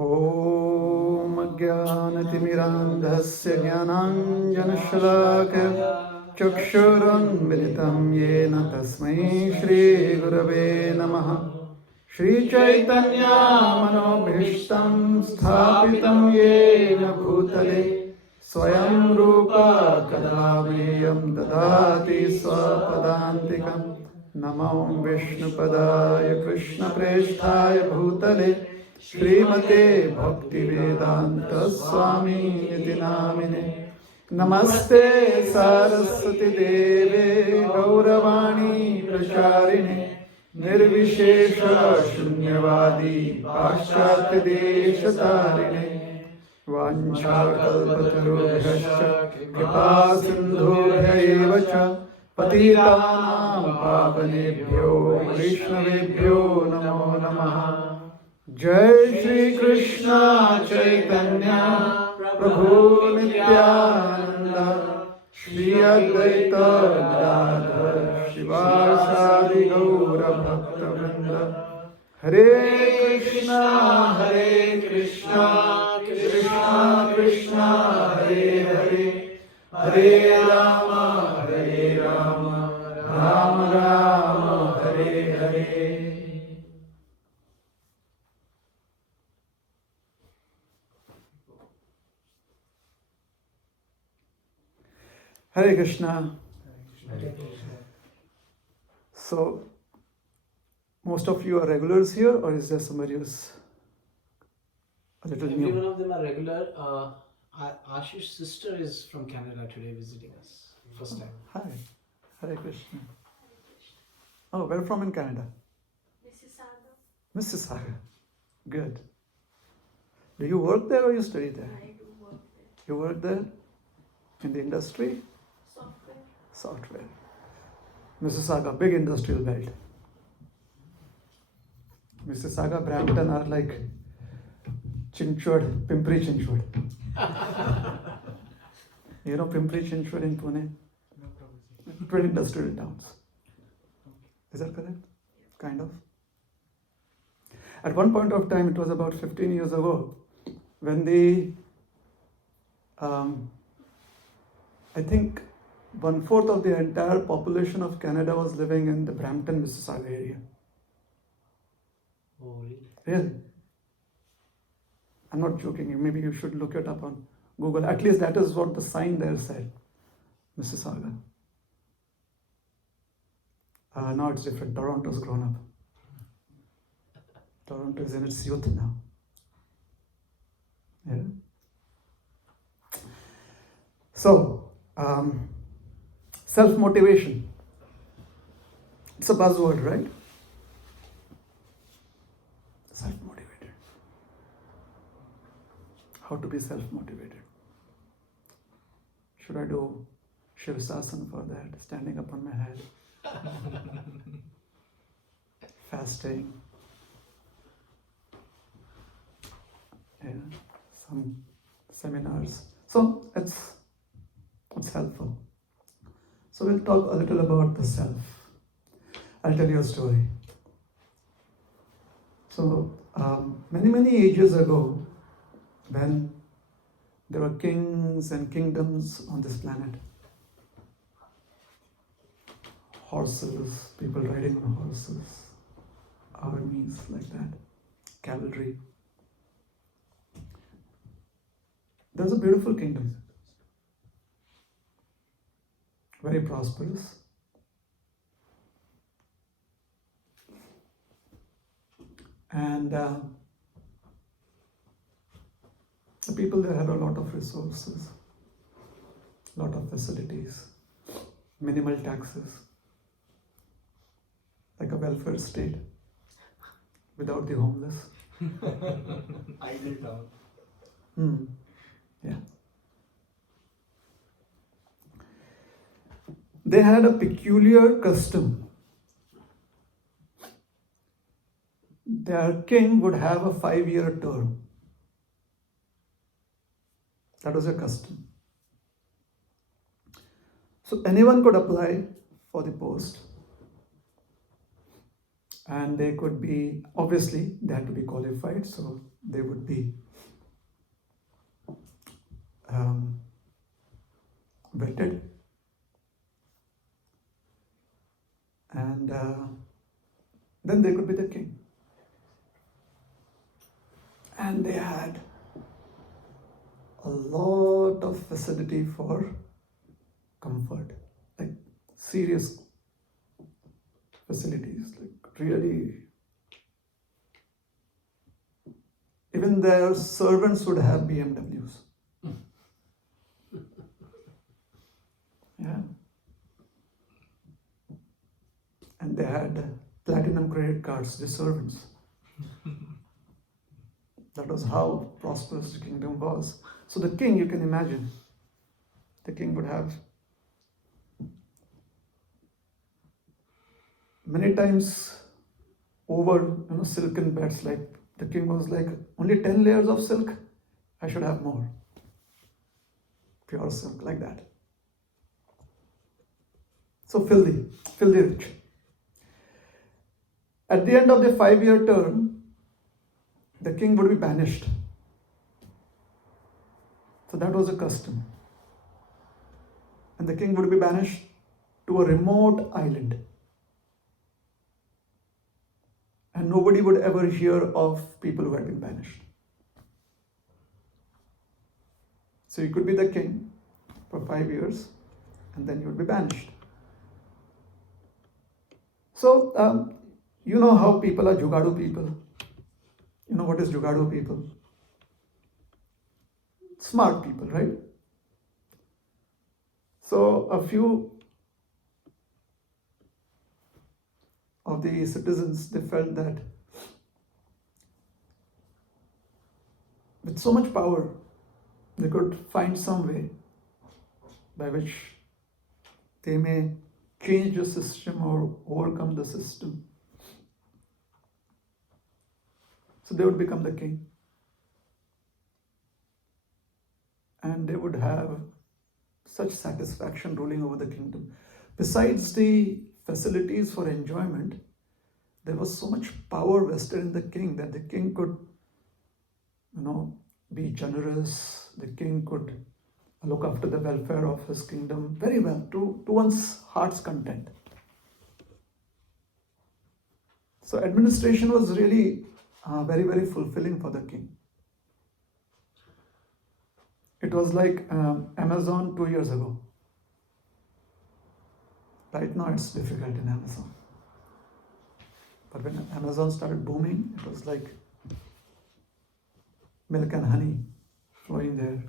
ॐ ज्ञानतिमिरान्धस्य ज्ञानाञ्जनशलाकया चक्षुरुन्मिलितं येन तस्मै श्रीगुरवे नमः। श्रीचैतन्यमनोभीष्टं स्थापितं येन भूतले स्वयं रूपा कदा मह्यं ददाति स्वपदान्तिकं। नमो विष्णुपदाय कृष्णप्रेष्ठाय भूतले श्रीमते भक्तिवेदांत स्वामी इति नामिने। नमस्ते सरस्वती देवे गौरवाणी प्रचारिणे निर्विशेष शून्यवादी पाश्चात्य देशतारिणे। वाञ्छाकल्पतरुभ्यश्च कृपा सिन्धुभ्य एव च पतितानां पावनेभ्यो वैष्णवेभ्यो नमो नमः। जय श्री कृष्ण चैतन्य प्रभु नित्यानंद श्री अद्वैत गदाधर शिवासादि गौर भक्तवृंद। हरे कृष्णा कृष्णा कृष्णा हरे हरे, हरे Ram Ram Ram Hare Hare. Hare Krishna. Hare Krishna. So, most of you are regulars here, or is there somebody who's a little Every new? one of them are regular. Ashish's sister is from Canada today visiting us. First time. Hi. Hare Krishna. Oh, where from in Canada? Mississauga. Mississauga. Good. Do you work there or you study there? I do work there. You work there? In the industry? Software. Software. Mississauga, big industrial belt. Mississauga, Brampton are like Chinchwad, Pimpri Chinchwad. You know Pimpri Chinchwad in Pune? Twin industrial towns. Is that correct? Kind of. At one point of time, it was about 15 years ago, when I think 1/4 of the entire population of Canada was living in the Brampton, Mississauga area. Oh, really? Really? I'm not joking. Maybe you should look it up on Google. At least that is what the sign there said. Mississauga. Now it's different. Toronto's grown up. Toronto is in its youth now. Yeah. So, self-motivation. It's a buzzword, right? Self-motivated. How to be self-motivated? Should I do Shirsasana for that? Standing up on my head? Fasting? Yeah, some seminars. So it's helpful. So we'll talk a little about the self. I'll tell you a story. So many ages ago, when there were kings and kingdoms on this planet, horses, people riding on horses, armies like that, cavalry. There's a beautiful kingdom, very prosperous. And the people there had a lot of resources, lot of facilities, minimal taxes, like a welfare state without the homeless. Idle town. Yeah. They had a peculiar custom. Their king would have a 5-year term. That was a custom. So anyone could apply for the post, And they could be, obviously, they had to be qualified, so they would be vetted. And then they could be the king. And they had a lot of facility for comfort, like serious facilities, like really. Even their servants would have BMWs. Yeah. And they had platinum credit cards, the servants. That was how prosperous the kingdom was. So the king, you can imagine, the king would have many times over, silken beds. Like the king was like, only 10 layers of silk, I should have more. Pure silk, like that. So filthy rich. At the end of the 5-year term, the king would be banished. So that was a custom. And the king would be banished to a remote island. And nobody would ever hear of people who had been banished. So you could be the king for 5 years, and then you would be banished. So, you know how people are jugadu people. You know what is jugadu people? Smart people, right? So a few of the citizens, they felt that with so much power, they could find some way by which they may change the system or overcome the system. So they would become the king. And they would have such satisfaction ruling over the kingdom. Besides the facilities for enjoyment, there was so much power vested in the king that the king could, be generous. The king could look after the welfare of his kingdom very well, to one's heart's content. So administration was really very, very fulfilling for the king. It was like Amazon 2 years ago. Right now it's difficult in Amazon. But when Amazon started booming, it was like milk and honey flowing there.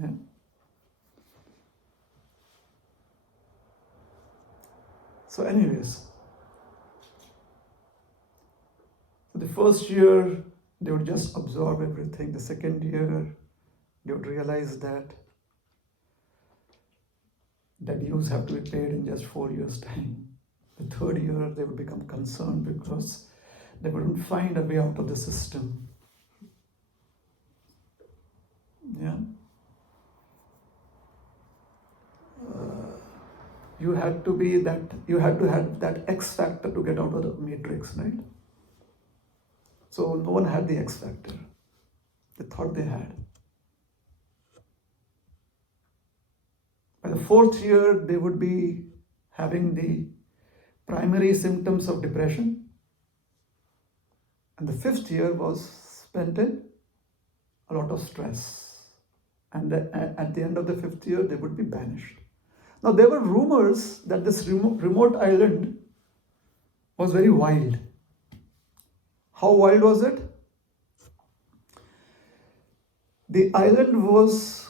Yeah. So anyways, the first year they would just absorb everything. The second year they would realize that dues have to be paid in just 4 years' time. The third year they would become concerned because they wouldn't find a way out of the system. Yeah. You had to have that X factor to get out of the matrix, right? So no one had the X factor. They thought they had. By the fourth year, they would be having the primary symptoms of depression. And the fifth year was spent in a lot of stress. And at the end of the fifth year, they would be banished. Now, there were rumors that this remote island was very wild. How wild was it? The island was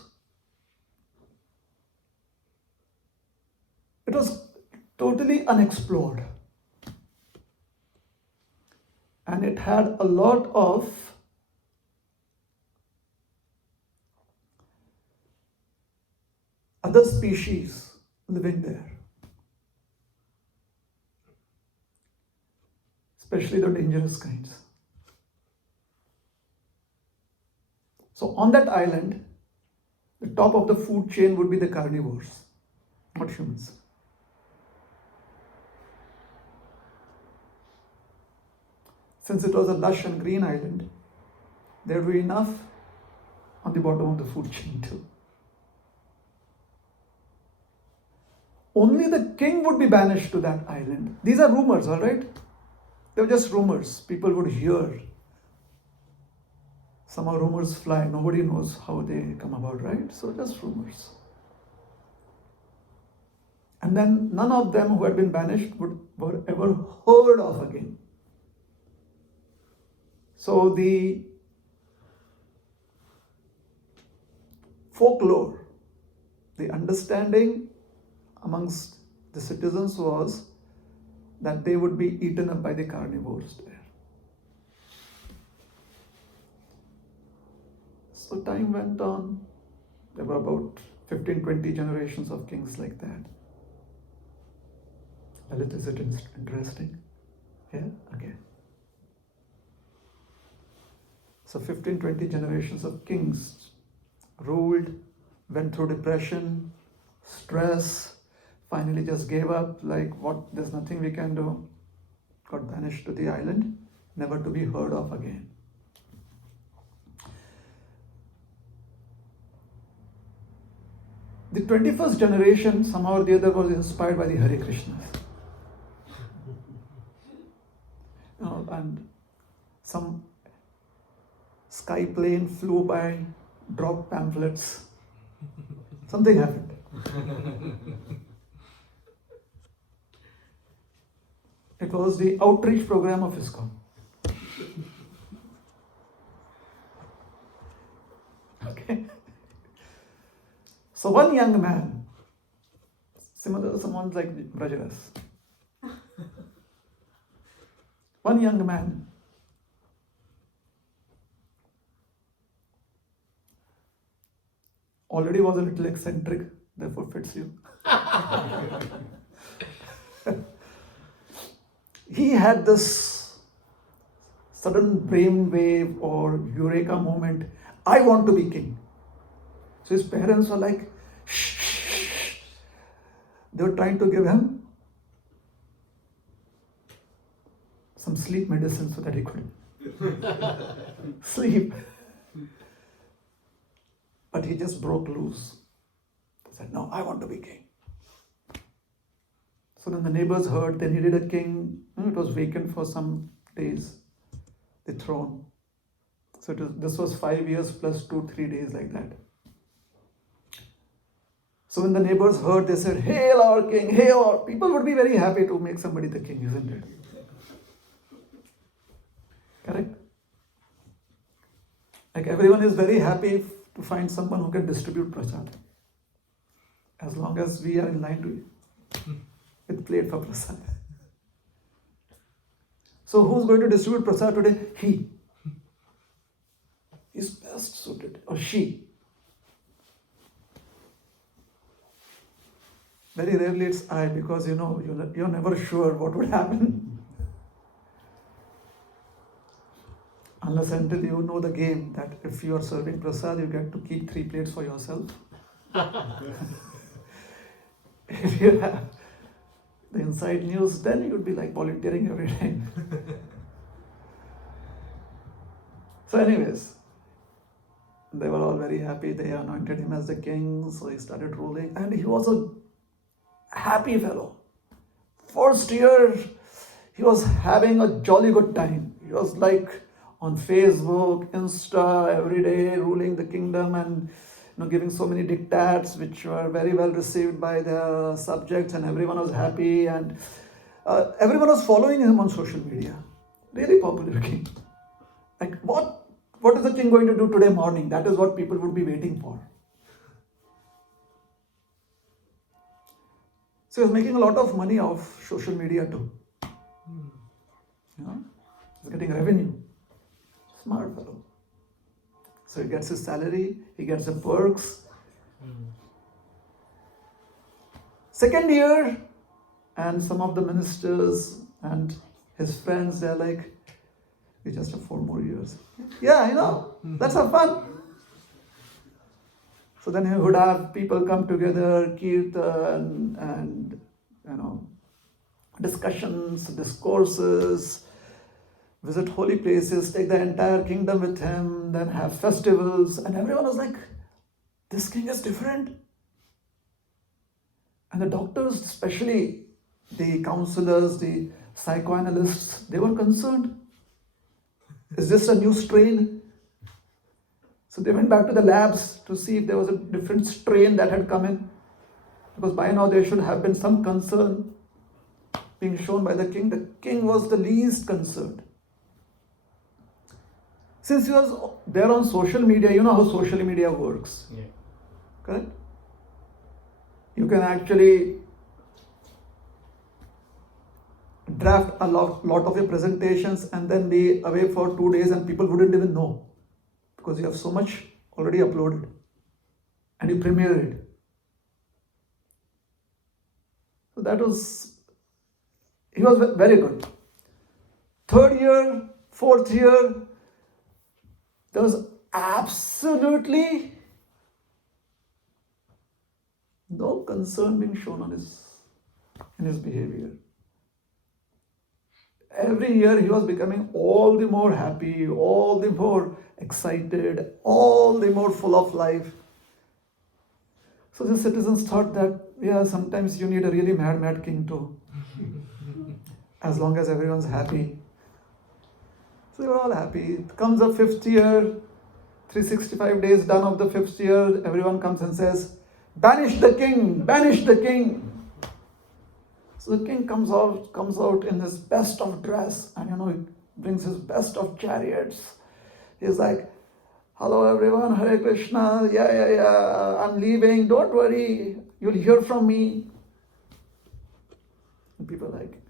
totally unexplored. And it had a lot of other species living there, especially the dangerous kinds. So on that island, the top of the food chain would be the carnivores, not humans. since it was a lush and green island, there would be enough on the bottom of the food chain too. Only the king would be banished to that island. These are rumors, all right? They were just rumors. People would hear. Somehow rumors fly. Nobody knows how they come about, right? So just rumors. And then none of them who had been banished were ever heard of again. So the folklore, the understanding amongst the citizens was that they would be eaten up by the carnivores there. So time went on. There were about 15-20 generations of kings like that. Lalit, is it interesting? Yeah? Okay. So 15-20 generations of kings ruled, went through depression, stress, finally just gave up, like what, there's nothing we can do. Got banished to the island, never to be heard of again. The 21st generation somehow or the other was inspired by the Hare Krishnas. And some sky plane flew by, dropped pamphlets. Something happened. It was the outreach program of ISKCON. Okay. So one young man, similar to someone like Brajaras, one young man already was a little eccentric, therefore fits you. He had this sudden brainwave or eureka moment, I want to be king. So his parents were like, shh, shh, shh. They were trying to give him some sleep medicine so that he could sleep. But he just broke loose. He said, no, I want to be king. So then the neighbors heard they needed a king. It was vacant for some days, the throne. So this was 5 years plus 2-3 days like that. So when the neighbors heard, they said, hail our king, hail our... People would be very happy to make somebody the king, isn't it? Correct? Like everyone is very happy to find someone who can distribute prasad. As long as we are in line to with plate for prasad. So who's going to distribute prasad today? He. He's best suited. Or she. Very rarely it's I, because you're never sure what would happen. Unless until you know the game that if you are serving prasad, you get to keep 3 plates for yourself. If you have the inside news, then you would be like volunteering every time. So anyways, they were all very happy. They anointed him as the king, so he started ruling. And he was a happy fellow. First year, he was having a jolly good time. He was like on Facebook, Insta, every day ruling the kingdom and giving so many diktats which were very well received by the subjects, and everyone was happy, and everyone was following him on social media. Really popular king. Like what is the king going to do today morning? That is what people would be waiting for. So he was making a lot of money off social media too. He's getting revenue. Smart fellow. So he gets his salary, he gets the perks. Second year, and some of the ministers and his friends, they're like, we just have 4 more years. Yeah, I know. Let's have fun. So then he would have people come together, Kirtan, and discussions, discourses, visit holy places, take the entire kingdom with him, then have festivals. And everyone was like, this king is different. And the doctors, especially the counselors, the psychoanalysts, they were concerned. Is this a new strain? So they went back to the labs to see if there was a different strain that had come in. Because by now there should have been some concern being shown by the king. The king was the least concerned. Since he was there on social media, you know how social media works. Yeah. Correct? You can actually draft a lot of your presentations and then be away for 2 days and people wouldn't even know because you have so much already uploaded and you premiere it. So that was, he was very good. 3rd year, 4th year, there was absolutely no concern being shown on in his behavior. Every year he was becoming all the more happy, all the more excited, all the more full of life. So the citizens thought that, yeah, sometimes you need a really mad king too. As long as everyone's happy. So they were all happy. It comes the 5th year, 365 days done of the 5th year, everyone comes and says, banish the king, banish the king. So the king comes out in his best of dress and he brings his best of chariots. He's like, hello everyone, Hare Krishna, yeah, I'm leaving, don't worry, you'll hear from me. And people are like,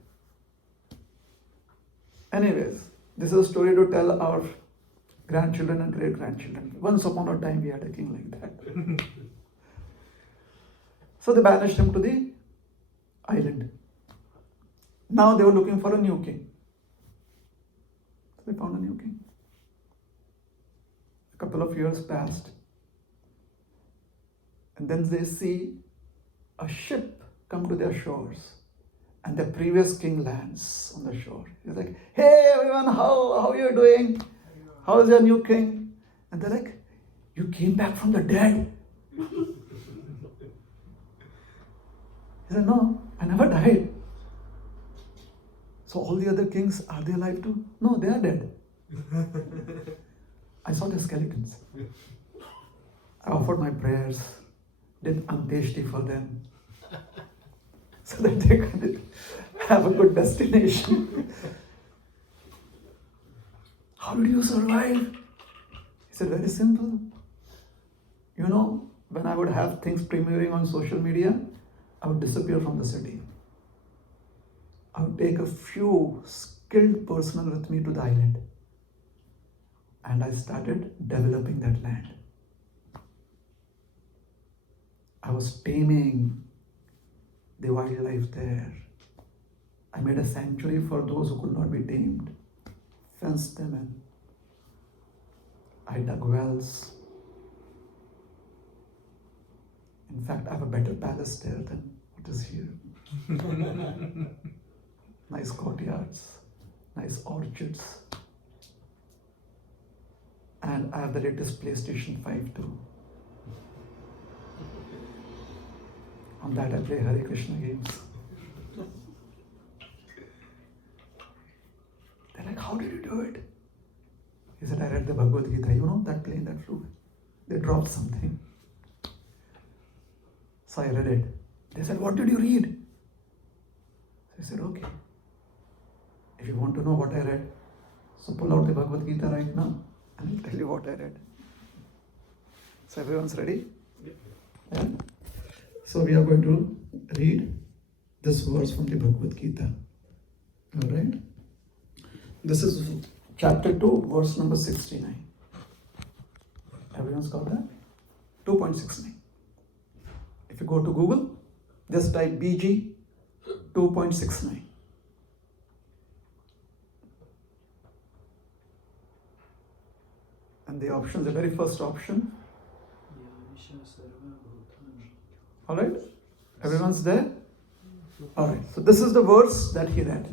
anyways, this is a story to tell our grandchildren and great-grandchildren. Once upon a time we had a king like that. So they banished him to the island. Now they were looking for a new king. So they found a new king. A couple of years passed. And then they see a ship come to their shores. And the previous king lands on the shore. He's like, hey everyone, how are you doing? How is your new king? And they're like, you came back from the dead. He said, no, I never died. So all the other kings, are they alive too? No, they are dead. I saw their skeletons. I offered my prayers, did Anteshti for them, so that they could have a good destination. How did you survive? He said, very simple. When I would have things premiering on social media, I would disappear from the city. I would take a few skilled personnel with me to the island. And I started developing that land. I was taming the wildlife there. I made a sanctuary for those who could not be tamed. Fenced them in. I dug wells. In fact, I have a better palace there than what is here. Nice courtyards, nice orchards. And I have the latest PlayStation 5 too. On that I play Hare Krishna games. They're like, how did you do it? He said, I read the Bhagavad Gita, that plane, that flew. They dropped something. So I read it. They said, what did you read? So I said, okay. If you want to know what I read, so pull out the Bhagavad Gita right now and I'll tell you what I read. So everyone's ready? Yeah? So we are going to read this verse from the Bhagavad Gita. Alright? This is chapter 2, verse number 69. Everyone's got that? 2.69. If you go to Google, just type BG 2.69. And the option, the very first option. Alright? Everyone's there? Alright. So this is the verse that he read.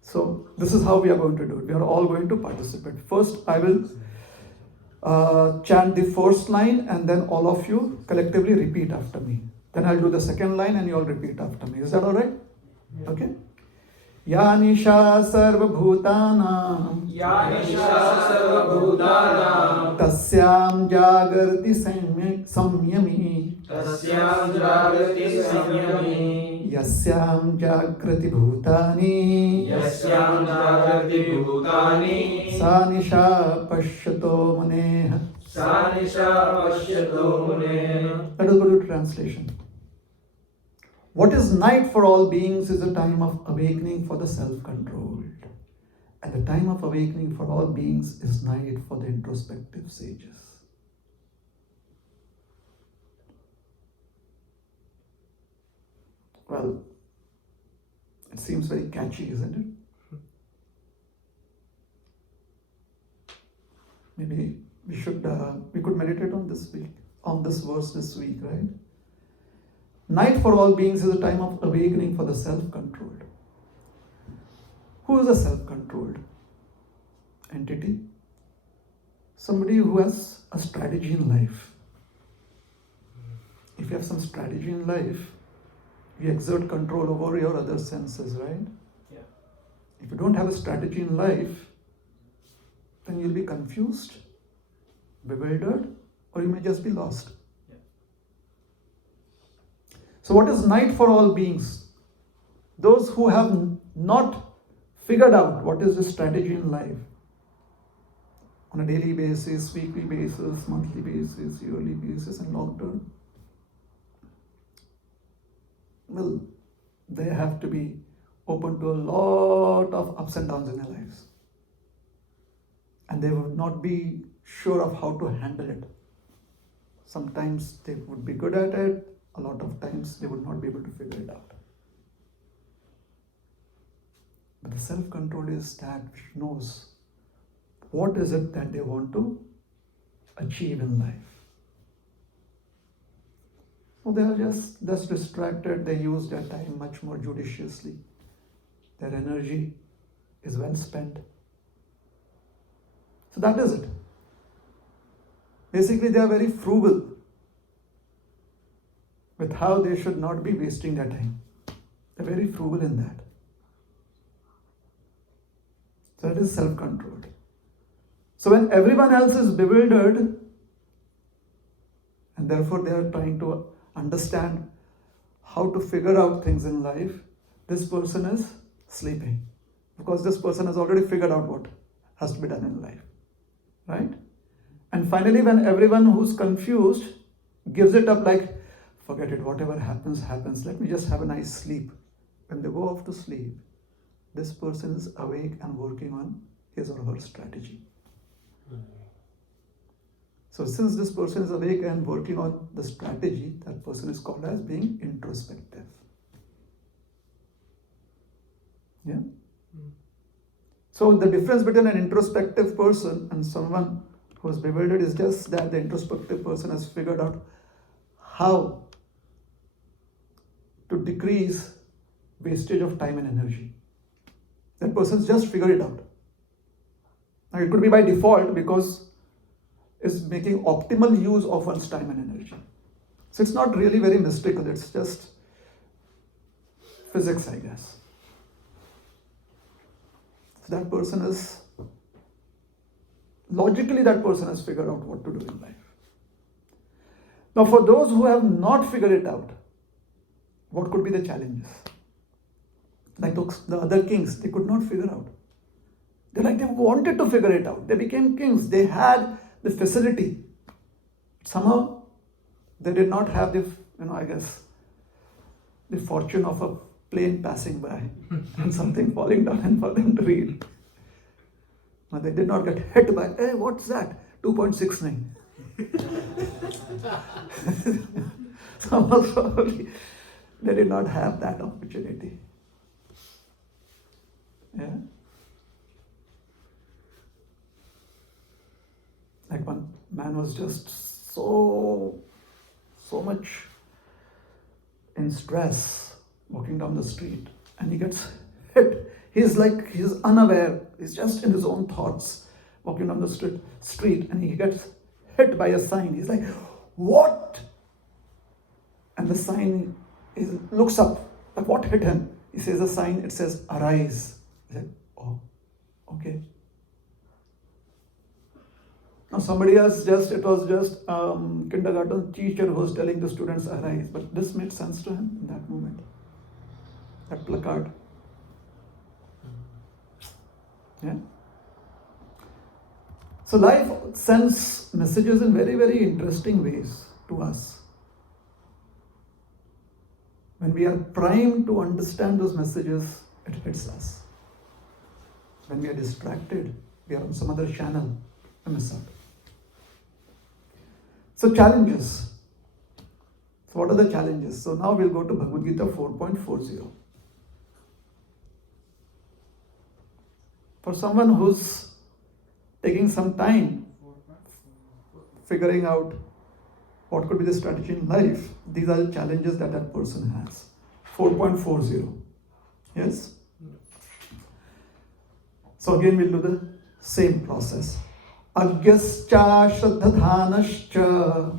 So This is how we are going to do it. We are all going to participate. First, I will chant the first line and then all of you collectively repeat after me. Then I'll do the second line and you all repeat after me. Is that all right? Okay. Ya nisha sarva bhutanam tasyam jagarti samyami yasyam jagrati bhutani sa nisha pashyato maneha. Let us go to translation. What is night for all beings is a time of awakening for the self-controlled. And the time of awakening for all beings is night for the introspective sages. Well, it seems very catchy, isn't it? Maybe we could meditate on this verse this week, right? Night for all beings is a time of awakening for the self-controlled. Who is a self-controlled entity? Somebody who has a strategy in life. If you have some strategy in life, you exert control over your other senses, right? Yeah. If you don't have a strategy in life, then you'll be confused, bewildered, or you may just be lost. Yeah. So what is night for all beings? Those who have not figured out what is the strategy in life on a daily basis, weekly basis, monthly basis, yearly basis, and long term. Well, they have to be open to a lot of ups and downs in their lives. And they would not be sure of how to handle it. Sometimes they would be good at it, a lot of times they would not be able to figure it out. But the self-control is that which knows what is it that they want to achieve in life. So they are just distracted, they use their time much more judiciously. Their energy is well spent. So that is it. Basically, they are very frugal with how they should not be wasting their time. They're very frugal in that. So that is self-controlled. So when everyone else is bewildered, and therefore they are trying to understand how to figure out things in life, this person is sleeping. Because this person has already figured out what has to be done in life. Right? And finally, when everyone who's confused gives it up like, forget it, whatever happens, happens, let me just have a nice sleep. When they go off to sleep, this person is awake and working on his or her strategy. So since this person is awake and working on the strategy, that person is called as being introspective. Yeah? So the difference between an introspective person and someone who is bewildered is just that the introspective person has figured out how to decrease wastage of time and energy. That person's just figured it out. Now it could be by default because it's making optimal use of one's time and energy. So it's not really very mystical, it's just physics, I guess. So that person is, logically that person has figured out what to do in life. Now for those who have not figured it out, what could be the challenges? Like the other kings, they could not figure out. They wanted to figure it out. They became kings. They had the facility. Somehow they did not have the fortune of a plane passing by and something falling down and for them to read. Now they did not get hit by, hey, what's that? 2.69. Somehow probably they did not have that opportunity. Yeah? Like one man was just so much in stress walking down the street and he gets hit. He's unaware. He's just in his own thoughts, walking down the street, and he gets hit by a sign. He's like, what? And the sign looks up. Like, what hit him? He says a sign, it says, arise. He's like, oh, okay. Now somebody else it was just kindergarten teacher who was telling the students, arise. But this made sense to him in that moment. That placard. Yeah. So life sends messages in very, very interesting ways to us. When we are primed to understand those messages, it hits us. When we are distracted, we are on some other channel, we miss out. So challenges. So what are the challenges? So now we'll go to Bhagavad Gita 4.40. For someone who's taking some time figuring out what could be the strategy in life, these are the challenges that person has. 4.40. Yes? So again we'll do the same process. Agyascha shraddhadhanascha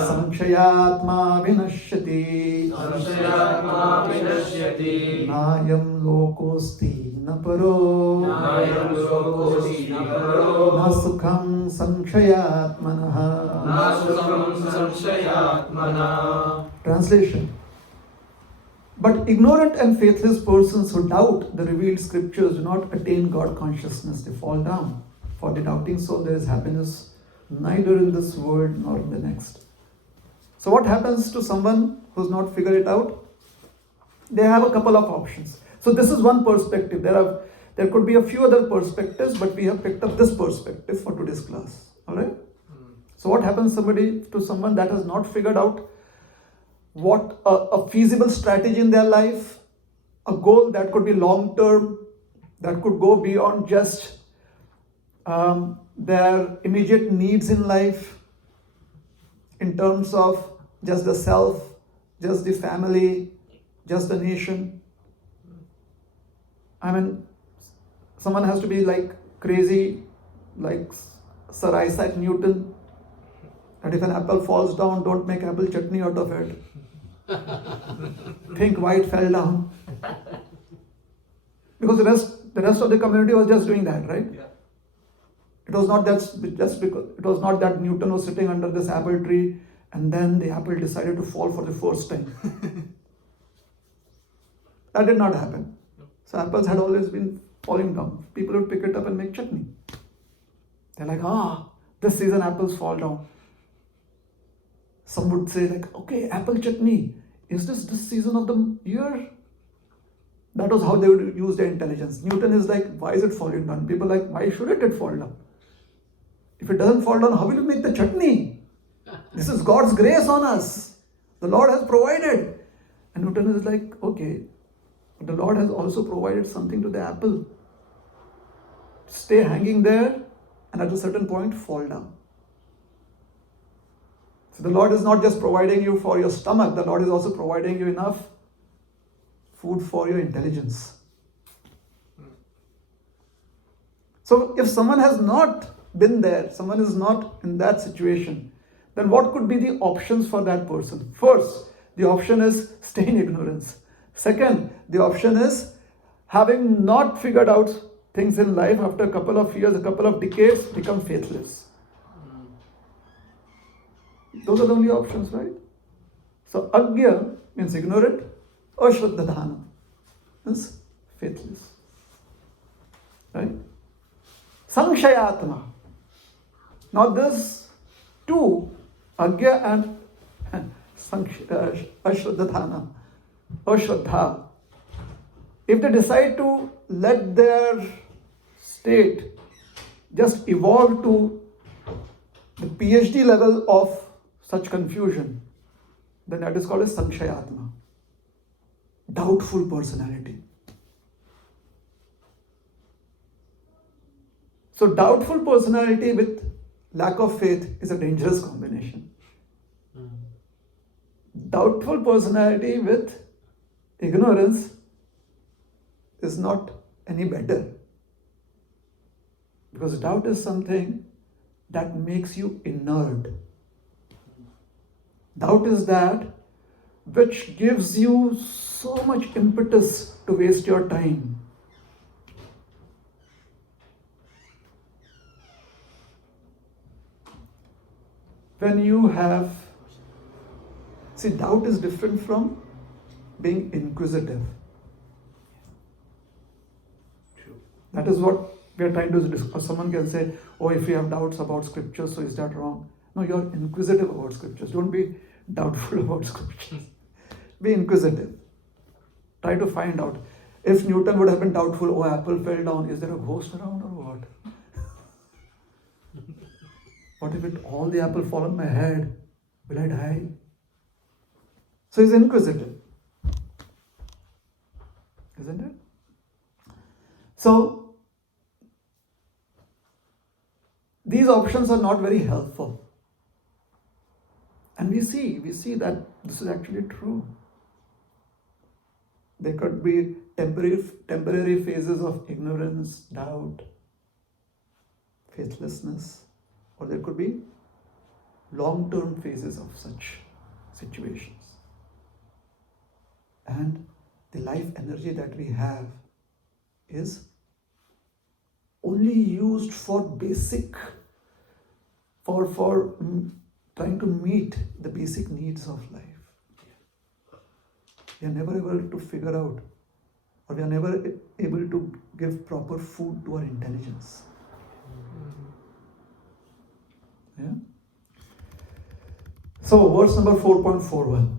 Samshayatma vinashyati Nayam lokosti na paro Na sukham samshayatmanaha. Translation. But ignorant and faithless persons who doubt the revealed scriptures do not attain God consciousness. They fall down. For the doubting soul there is happiness neither in this world nor in the next. So what happens to someone who's not figured it out? They have a couple of options. So this is one perspective. There could be a few other perspectives, but we have picked up this perspective for today's class. Alright? So what happens to someone that has not figured out what a feasible strategy in their life, a goal that could be long term, that could go beyond just their immediate needs in life, in terms of just the self, just the family, just the nation. I mean, someone has to be like crazy, like Sir Isaac Newton, that if an apple falls down, don't make apple chutney out of it. Think why it fell down. Because the rest of the community was just doing that, right? Yeah. It was not that Newton was sitting under this apple tree and then the apple decided to fall for the first time. That did not happen. So apples had always been falling down. People would pick it up and make chutney. They're like, this season apples fall down. Some would say like, okay, apple chutney, is this season of the year? That was how they would use their intelligence. Newton is like, why is it falling down? People are like, why shouldn't it fall down? If it doesn't fall down, how will you make the chutney? This is God's grace on us. The Lord has provided. And Newton is like, okay, but the Lord has also provided something to the apple. Stay hanging there and at a certain point fall down. So the Lord is not just providing you for your stomach, the Lord is also providing you enough food for your intelligence. So if someone has not been there, someone is not in that situation, then what could be the options for that person? First, the option is stay in ignorance. Second, the option is having not figured out things in life, after a couple of years, a couple of decades, become faithless. Those are the only options, right? So agya means ignorant, ashraddhadhana means faithless. Right? Samshayatma. Now this two, agya and ashraddhadhana, ashraddha, if they decide to let their state just evolve to the PhD level of such confusion, then that is called as Samshayatma. Doubtful personality. So doubtful personality with lack of faith is a dangerous combination. Doubtful personality with ignorance is not any better. Because doubt is something that makes you inert. Doubt is that which gives you so much impetus to waste your time. When you have, see, doubt is different from being inquisitive. True. That is what we are trying to discuss. Someone can say, oh, if you have doubts about scriptures, so is that wrong? No, you are inquisitive about scriptures. Don't be doubtful about scriptures. Be inquisitive. Try to find out. If Newton would have been doubtful, oh, apple fell down, is there a ghost around or what? What if all the apple fall on my head? Will I die? So he's inquisitive. Isn't it? So, these options are not very helpful. And we see that this is actually true. There could be temporary phases of ignorance, doubt, faithlessness, or there could be long-term phases of such situations. And the life energy that we have is only used for basic, for trying to meet the basic needs of life. We are never able to figure out, or we are never able to give proper food to our intelligence. Yeah? So, verse number 4.41.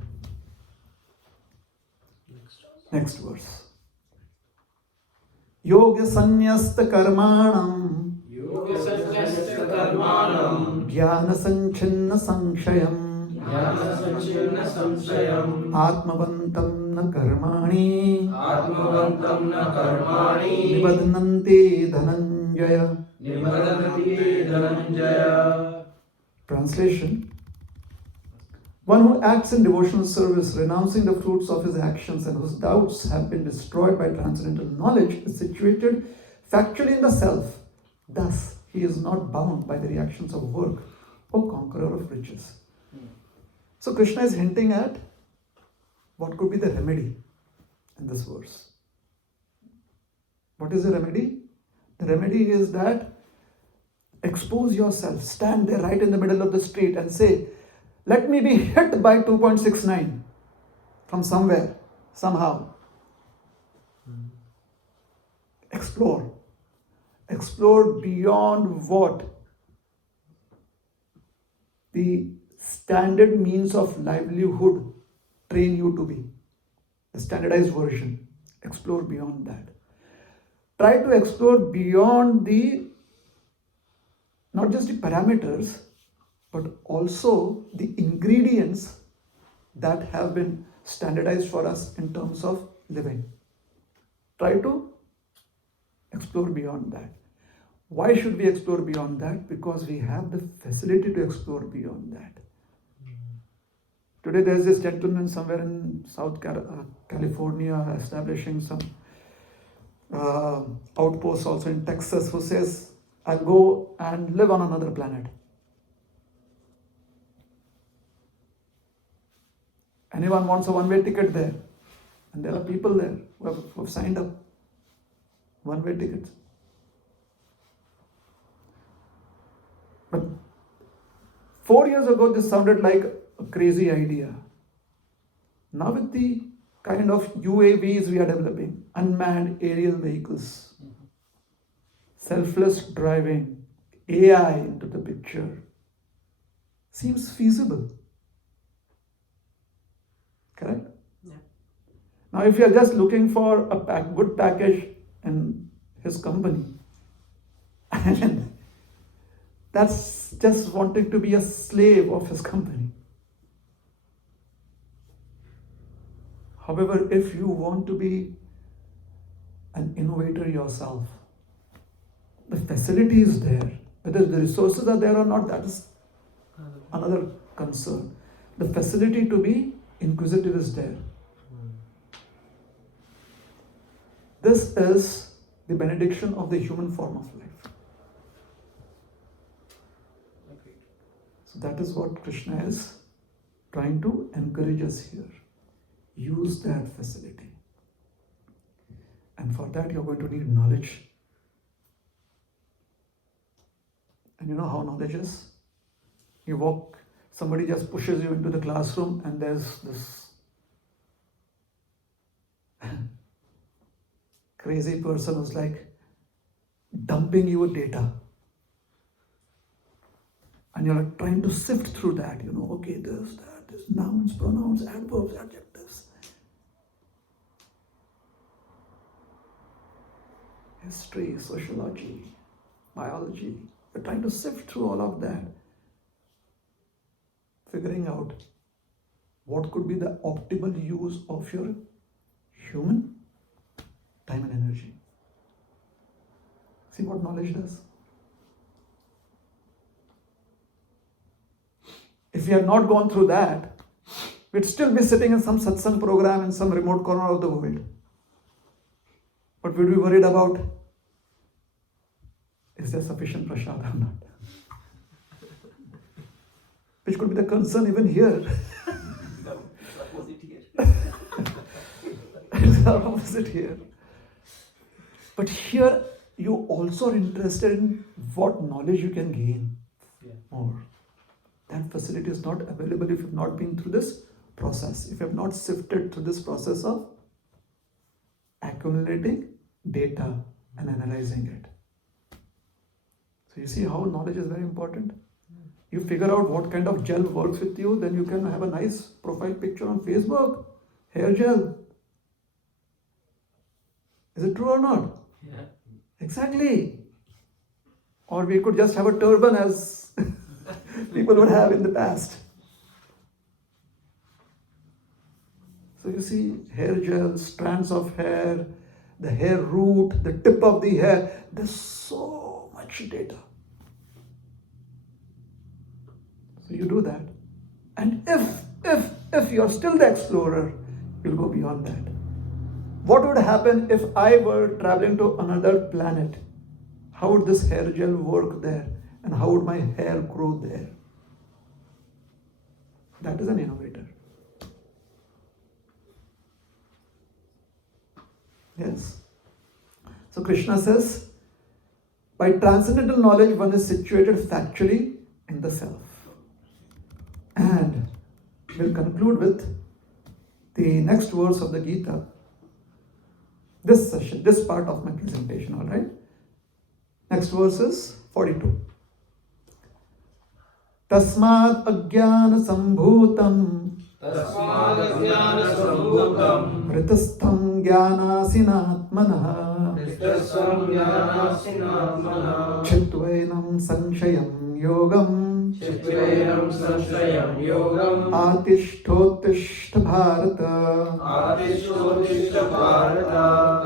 Next verse. Yoga sanyasta karmanam jnana sanchinna sanshayam atmavantam na karmani nibadnante dhananjaya. Translation. One who acts in devotional service, renouncing the fruits of his actions and whose doubts have been destroyed by transcendental knowledge, is situated factually in the self. Thus, he is not bound by the reactions of work, O conqueror of riches. So Krishna is hinting at what could be the remedy in this verse. What is the remedy? The remedy is that expose yourself, stand there right in the middle of the street and say, let me be hit by 2.69 from somewhere, somehow. Explore. Explore beyond what the standard means of livelihood train you to be. The standardized version. Explore beyond that. Try to explore beyond not just the parameters, but also the ingredients that have been standardized for us in terms of living. Try to explore beyond that. Why should we explore beyond that? Because we have the facility to explore beyond that. Today there's this gentleman somewhere in South California establishing some outposts also in Texas who says, I'll go and live on another planet. Anyone wants a one-way ticket there? And there are people there who have signed up. One-way tickets. But 4 years ago, this sounded like a crazy idea. Now with the kind of UAVs we are developing, unmanned aerial vehicles, selfless driving, AI into the picture, seems feasible. Correct? Yeah. Now, if you are just looking for a good package in his company, and that's just wanting to be a slave of his company. However, if you want to be an innovator yourself, the facility is there. Whether the resources are there or not, that is another concern. The facility to be inquisitive is there. This is the benediction of the human form of life. So that is what Krishna is trying to encourage us here. Use that facility. And for that you're going to need knowledge. And you know how knowledge is? You walk, somebody just pushes you into the classroom and there's this crazy person who's like dumping you data. And you're like trying to sift through that, okay, this, nouns, pronouns, adverbs, adjectives. History, sociology, biology. You're trying to sift through all of that, figuring out what could be the optimal use of your human time and energy. See what knowledge does? If we had not gone through that, we'd still be sitting in some satsang program in some remote corner of the world. But we'd be worried about, is there sufficient prasad or not? Which could be the concern even here. It's the opposite here. But here, you also are interested in what knowledge you can gain more. That facility is not available if you've not been through this process, if you have not sifted through this process of accumulating data and analyzing it. So you see how knowledge is very important? You figure out what kind of gel works with you, then you can have a nice profile picture on Facebook. Hair gel. Is it true or not? Yeah. Exactly. Or we could just have a turban as people would have in the past. So you see, hair gel, strands of hair, the hair root, the tip of the hair, there's so much data. So you do that. And if you're still the explorer, you'll go beyond that. What would happen if I were traveling to another planet? How would this hair gel work there? And how would my hair grow there? That is an innovator. Yes. So Krishna says, by transcendental knowledge, one is situated factually in the self. And we'll conclude with the next verse of the Gita. This session, this part of my presentation, all right? Next verse is 42. Tasmad ajnana sambhutam ritastham jnanasinatmanah chitvainam sanshayam yogam Atishthotishth Bharata.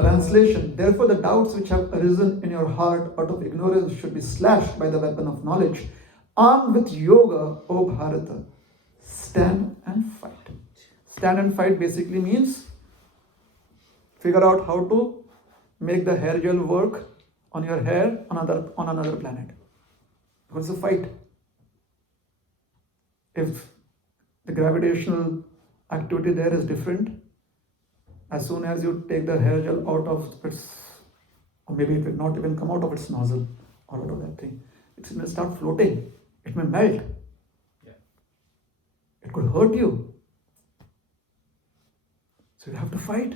Translation. Therefore, the doubts which have arisen in your heart out of ignorance should be slashed by the weapon of knowledge. Armed with yoga, O Bharata, stand and fight. Stand and fight basically means figure out how to make the hair gel work on your hair on another planet. Because it's a fight. If the gravitational activity there is different, as soon as you take the hair gel out of its, or maybe it will not even come out of its nozzle or out of that thing, it will start floating. It may melt. Yeah. It could hurt you. So you have to fight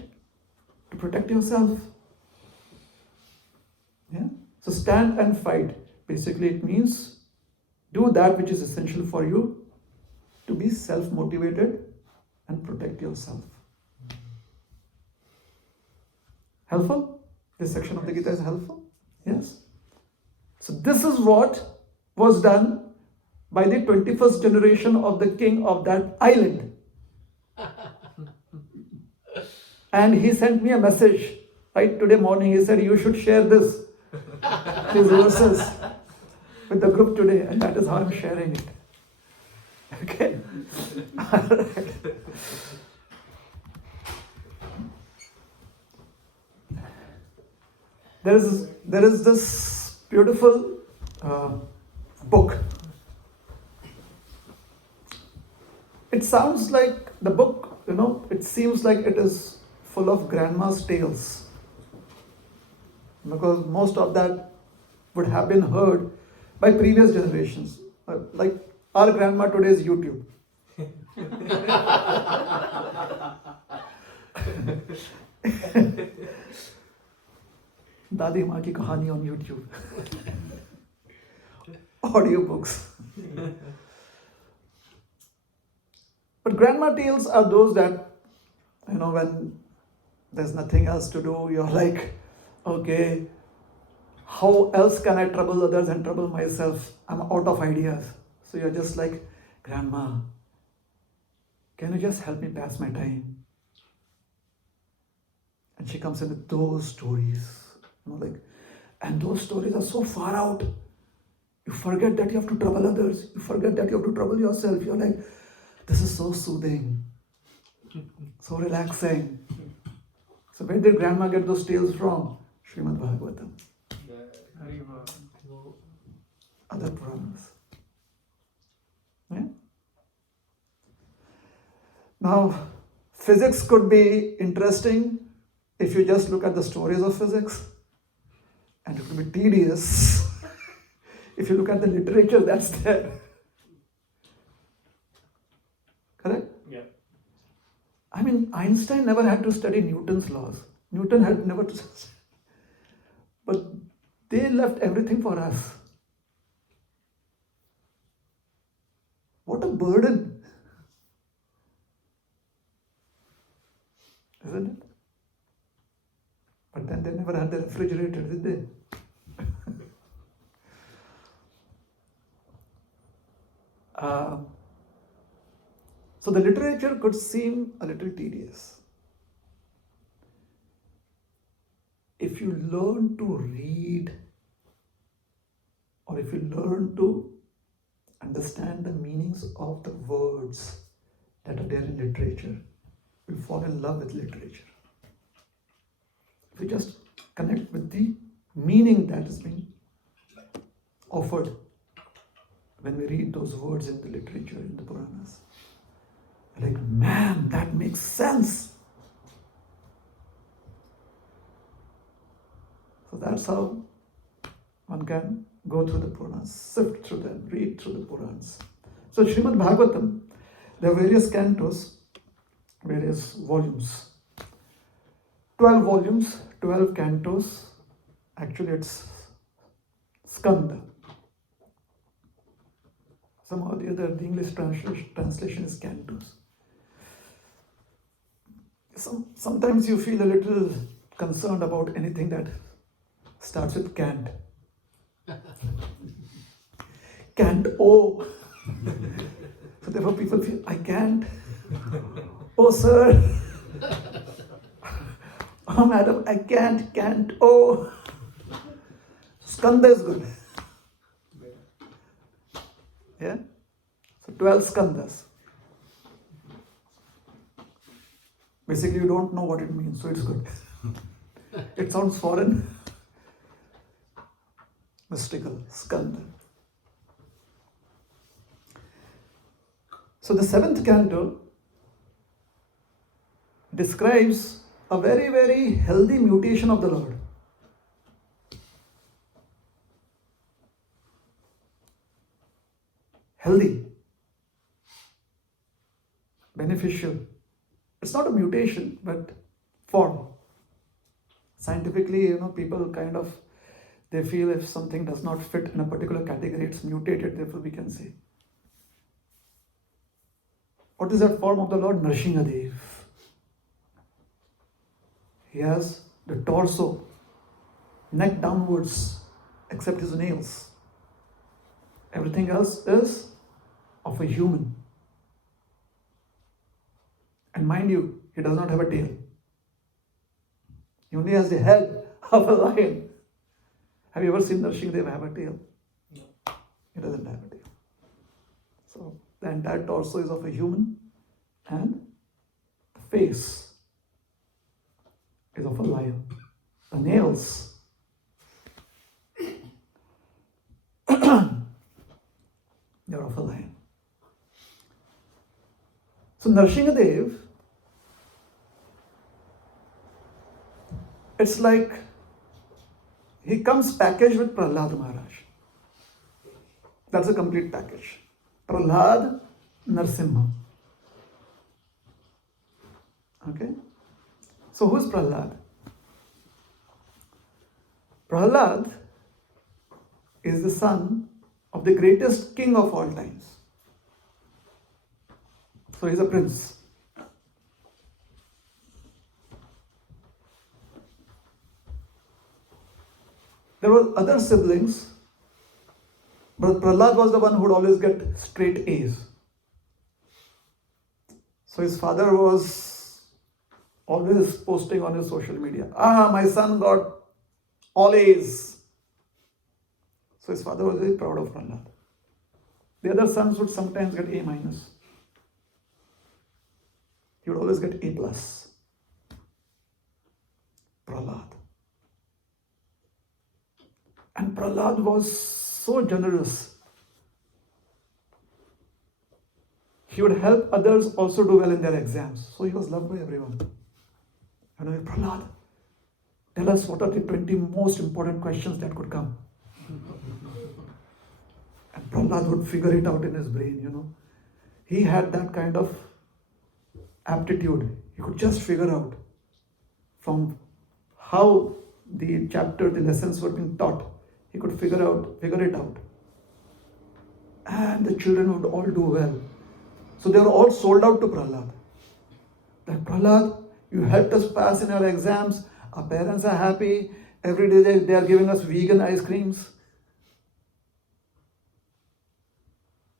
to protect yourself. Yeah. So stand and fight. Basically, it means do that which is essential for you to be self-motivated and protect yourself. Helpful? This section of the Gita is helpful? Yes? So this is what was done by the 21st generation of the king of that island. And he sent me a message, right today morning. He said, you should share these verses with the group today. And that is how I'm sharing it. Okay? All right. there is this beautiful book. It sounds like the book, it seems like it is full of grandma's tales. Because most of that would have been heard by previous generations. Like our grandma today is YouTube. दादी माँ की कहानी on YouTube. Audiobooks. But grandma tales are those that, when there's nothing else to do, you're like, okay, how else can I trouble others and trouble myself? I'm out of ideas. So you're just like, Grandma, can you just help me pass my time? And she comes in with those stories, and those stories are so far out. You forget that you have to trouble others. You forget that you have to trouble yourself. You're like, this is so soothing, so relaxing. So where did grandma get those tales from? Srimad Bhagavatam. Other Puranas. Yeah? Now, physics could be interesting if you just look at the stories of physics, and it could be tedious if you look at the literature that's there. Correct? Yeah. I mean, Einstein never had to study Newton's laws. Newton had never to. But they left everything for us. What a burden. Isn't it? But then they never had the refrigerator, did they? So the literature could seem a little tedious. If you learn to read, or if you learn to understand the meanings of the words that are there in literature, you fall in love with literature. If you just connect with the meaning that is being offered when we read those words in the literature, in the Puranas, like, man, that makes sense. So that's how one can go through the Puranas, sift through them, read through the Puranas. So Srimad Bhagavatam, there are various cantos, various volumes. 12 volumes, 12 cantos. Actually, it's skanda. Somehow the other, the English translation is cantos. Sometimes you feel a little concerned about anything that starts with can't. Can't, oh. So therefore people feel, I can't. Oh sir. Oh madam, I can't, oh. Skanda is good. Yeah? So 12 skandhas. Basically, you don't know what it means, so it's good. It sounds foreign. Mystical, skandha. So the 7th canto describes a very, very healthy mutation of the Lord. Healthy, beneficial. It's not a mutation, but form. Scientifically, people they feel if something does not fit in a particular category, it's mutated, therefore we can say. What is that form of the Lord? Nrsimhadev. He has the torso, neck downwards, except his nails. Everything else is of a human. And mind you, he does not have a tail. He only has the head of a lion. Have you ever seen Nrsimhadev have a tail? No. He doesn't have a tail. So the entire torso is of a human, and the face is of a lion. The nails So Nrsingadev, it's like he comes packaged with Prahlad Maharaj. That's a complete package. Prahlad Narsimha. Okay? So who's Prahlad? Prahlad is the son of the greatest king of all times. So he's a prince. There were other siblings, but Prahlad was the one who would always get straight A's. So his father was always posting on his social media, my son got all A's. So his father was very proud of Prahlad. The other sons would sometimes get A minus. He would always get A plus. Prahlad. And Prahlad was so generous. He would help others also do well in their exams. So he was loved by everyone. And Prahlad, tell us what are the 20 most important questions that could come. And Prahlad would figure it out in his brain, He had that kind of aptitude. He could just figure out from how the chapter, the lessons were being taught. He could figure it out. And the children would all do well. So they were all sold out to Prahlad. Like, Prahlad, you helped us pass in our exams. Our parents are happy. Every day they are giving us vegan ice creams.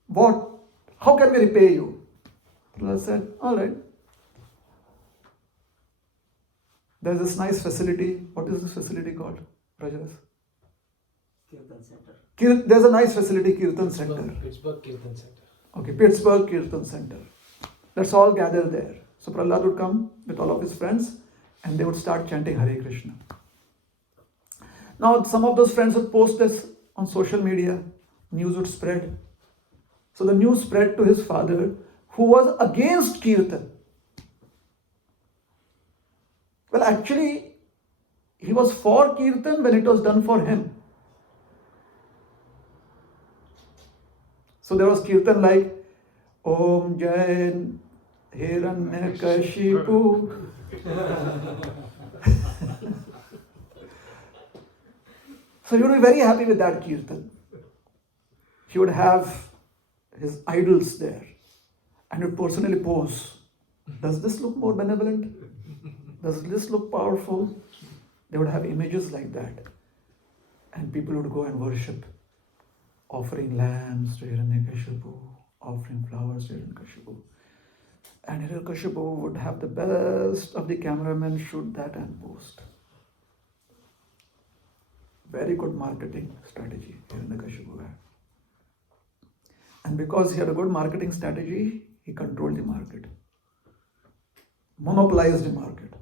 What? How can we repay you? Prahlad said, all right. There's this nice facility. What is this facility called, Rajas? Kirtan Center. There's a nice facility, Kirtan Center. Pittsburgh Kirtan Center. Okay, Pittsburgh Kirtan Center. Let's all gather there. So Prahlad would come with all of his friends and they would start chanting Hare Krishna. Now some of those friends would post this on social media. News would spread. So the news spread to his father, who was against Kirtan. Well, actually, he was for Kirtan when it was done for him. So there was Kirtan like, Om Jai Hiranyakashipu. So he would be very happy with that Kirtan. He would have his idols there and would personally pose. Does this look more benevolent? Does this look powerful? They would have images like that. And people would go and worship, offering lambs to Hiranyakashipu, offering flowers to Hiranyakashipu. And Hiranyakashipu would have the best of the cameramen shoot that and post. Very good marketing strategy Hiranyakashipu had. And because he had a good marketing strategy, he controlled the market, monopolized the market.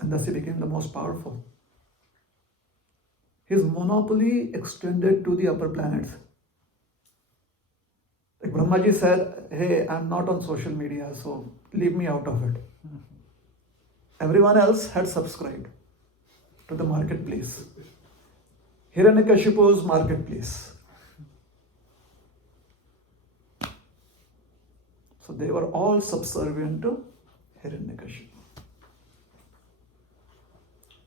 And thus he became the most powerful. His monopoly extended to the upper planets. Like Brahmaji said, hey, I'm not on social media, so leave me out of it. Everyone else had subscribed to the marketplace. Hiranyakashipu's marketplace. So they were all subservient to Hiranyakashipu.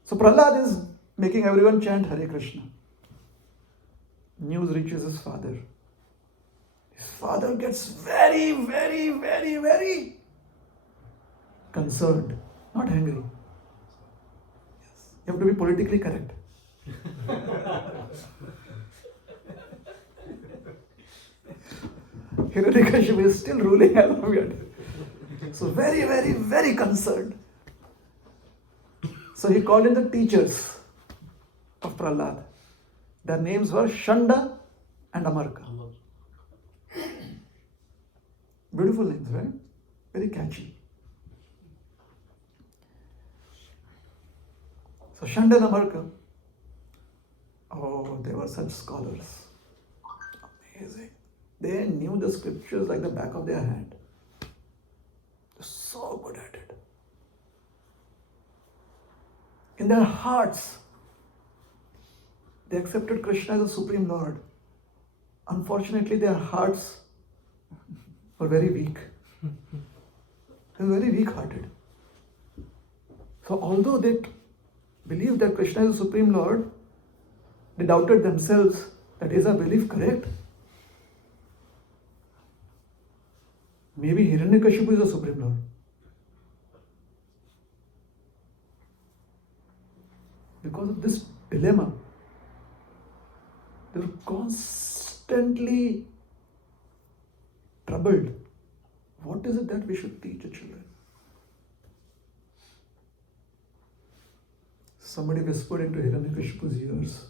So Prahlad is making everyone chant Hare Krishna. News reaches his father. His father gets very, very, very, very concerned, not angry. Yes. You have to be politically correct. Hiranyakashipu is still ruling as of yet. So very, very, very concerned. So he called in the teachers of Prahlad. Their names were Shanda and Amarka. Beautiful names, right? Very catchy. So Shanda and Amarka, oh, they were such scholars. Amazing. They knew the scriptures like the back of their hand. so good at it. In their hearts, they accepted Krishna as a Supreme Lord. Unfortunately, their hearts were very weak. They were very weak-hearted. So although they believed that Krishna is the Supreme Lord, they doubted themselves that is our belief correct? Maybe Hiranyakashipu is the Supreme Lord. Because of this dilemma, they were constantly troubled. What is it that we should teach the children? Somebody whispered into Hiranyakashipu's ears.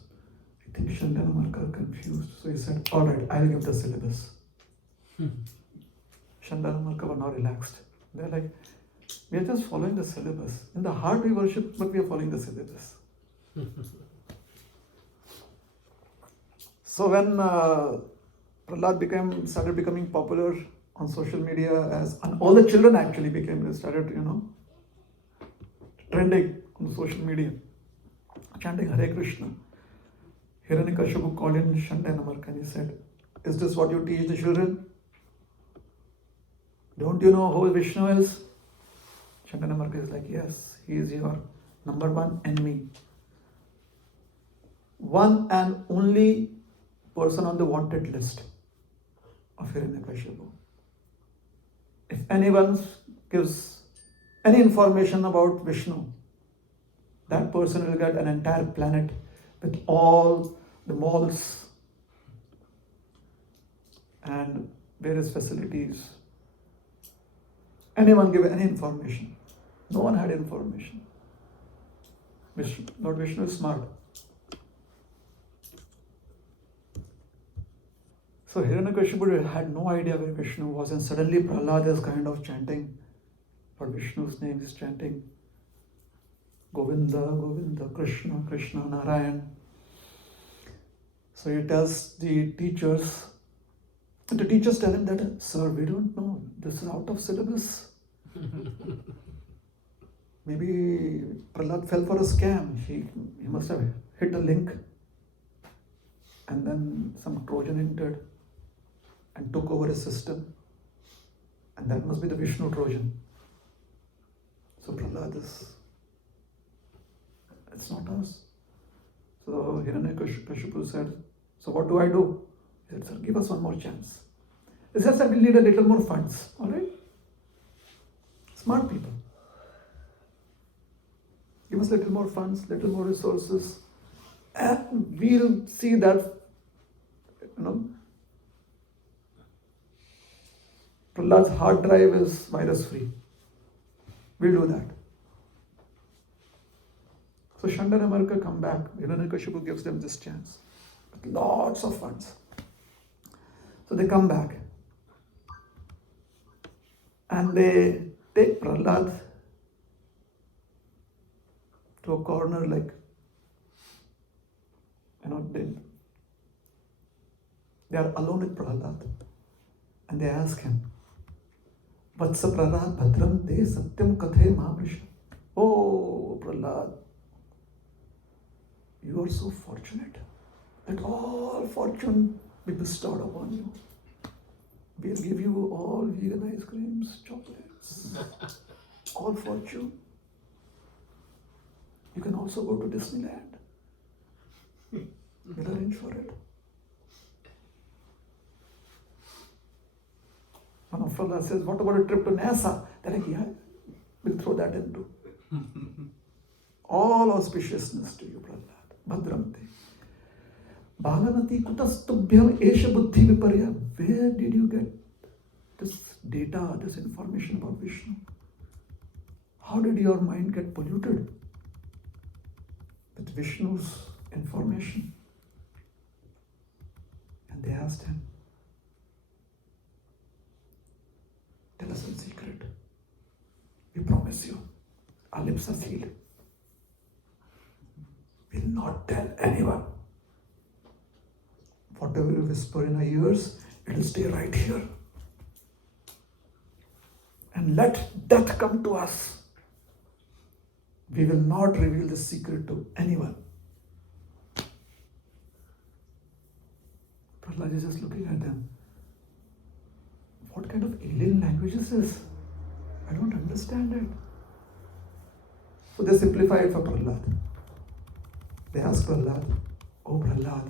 I think Shandanamarka confused. So he said, all right, I'll give the syllabus. Shandanamarka were now relaxed. They're like, we are just following the syllabus. In the heart we worship, but we are following the syllabus. So when Prahlad started becoming popular on social media, and all the children actually started, trending on social media, chanting Hare Krishna. Hiranyakashipu called in Shandanamarka and he said, is this what you teach the children? Don't you know who Vishnu is? Shandanamarka is like, yes, he is your number one enemy. One and only person on the wanted list of Hiranyakashipu. If anyone gives any information about Vishnu, that person will get an entire planet with all the malls and various facilities. Anyone give any information. No one had information. Lord Vishnu is smart. So Hiranyakashipu had no idea where Vishnu was, and suddenly Prahlad is kind of chanting for Vishnu's name. He's chanting Govinda, Govinda, Krishna, Krishna, Narayan. So he tells the teachers tell him that, sir, we don't know. This is out of syllabus. Maybe Prahlad fell for a scam. He must have hit a link. And then some Trojan entered and took over his system. And that must be the Vishnu Trojan. So Prahlad it's not us. So Hiranyakashipu said, so what do I do? He said, sir, give us one more chance. He said, sir, we'll need a little more funds. All right? Smart people. Give us a little more funds, little more resources, and we'll see that, Prahlad's hard drive is virus free. We'll do that. So Shandanamarka come back. Hiranyakashipu gives them this chance with lots of funds. So they come back and they take Prahlad to a corner, they are alone with Prahlad and they ask him, Vatsa Prahlad Bhadram Te Satyam Kathe Mahavrisha. Oh Prahlad, you are so fortunate that all fortune be bestowed upon you. We'll give you all vegan ice creams, chocolates, all fortune. You can also go to Disneyland. We'll arrange for it. One of Prahlad says, what about a trip to NASA? They're like, yeah, we'll throw that in too. All auspiciousness to you, Prahlad. Bhadramte. Bhaganati kutastubhyam esha buddhi viparya. Where did you get this data, this information about Vishnu? How did your mind get polluted with Vishnu's information? And they asked him, tell us in secret. We promise you, our lips are sealed. We'll not tell anyone. Whatever you whisper in our ears, it will stay right here. And and let death come to us. We will not reveal the secret to anyone. Prahlad is just looking at them. What kind of alien language is this? I don't understand it. So they simplify it for Prahlad. They ask Prahlad, "Oh Prahlad,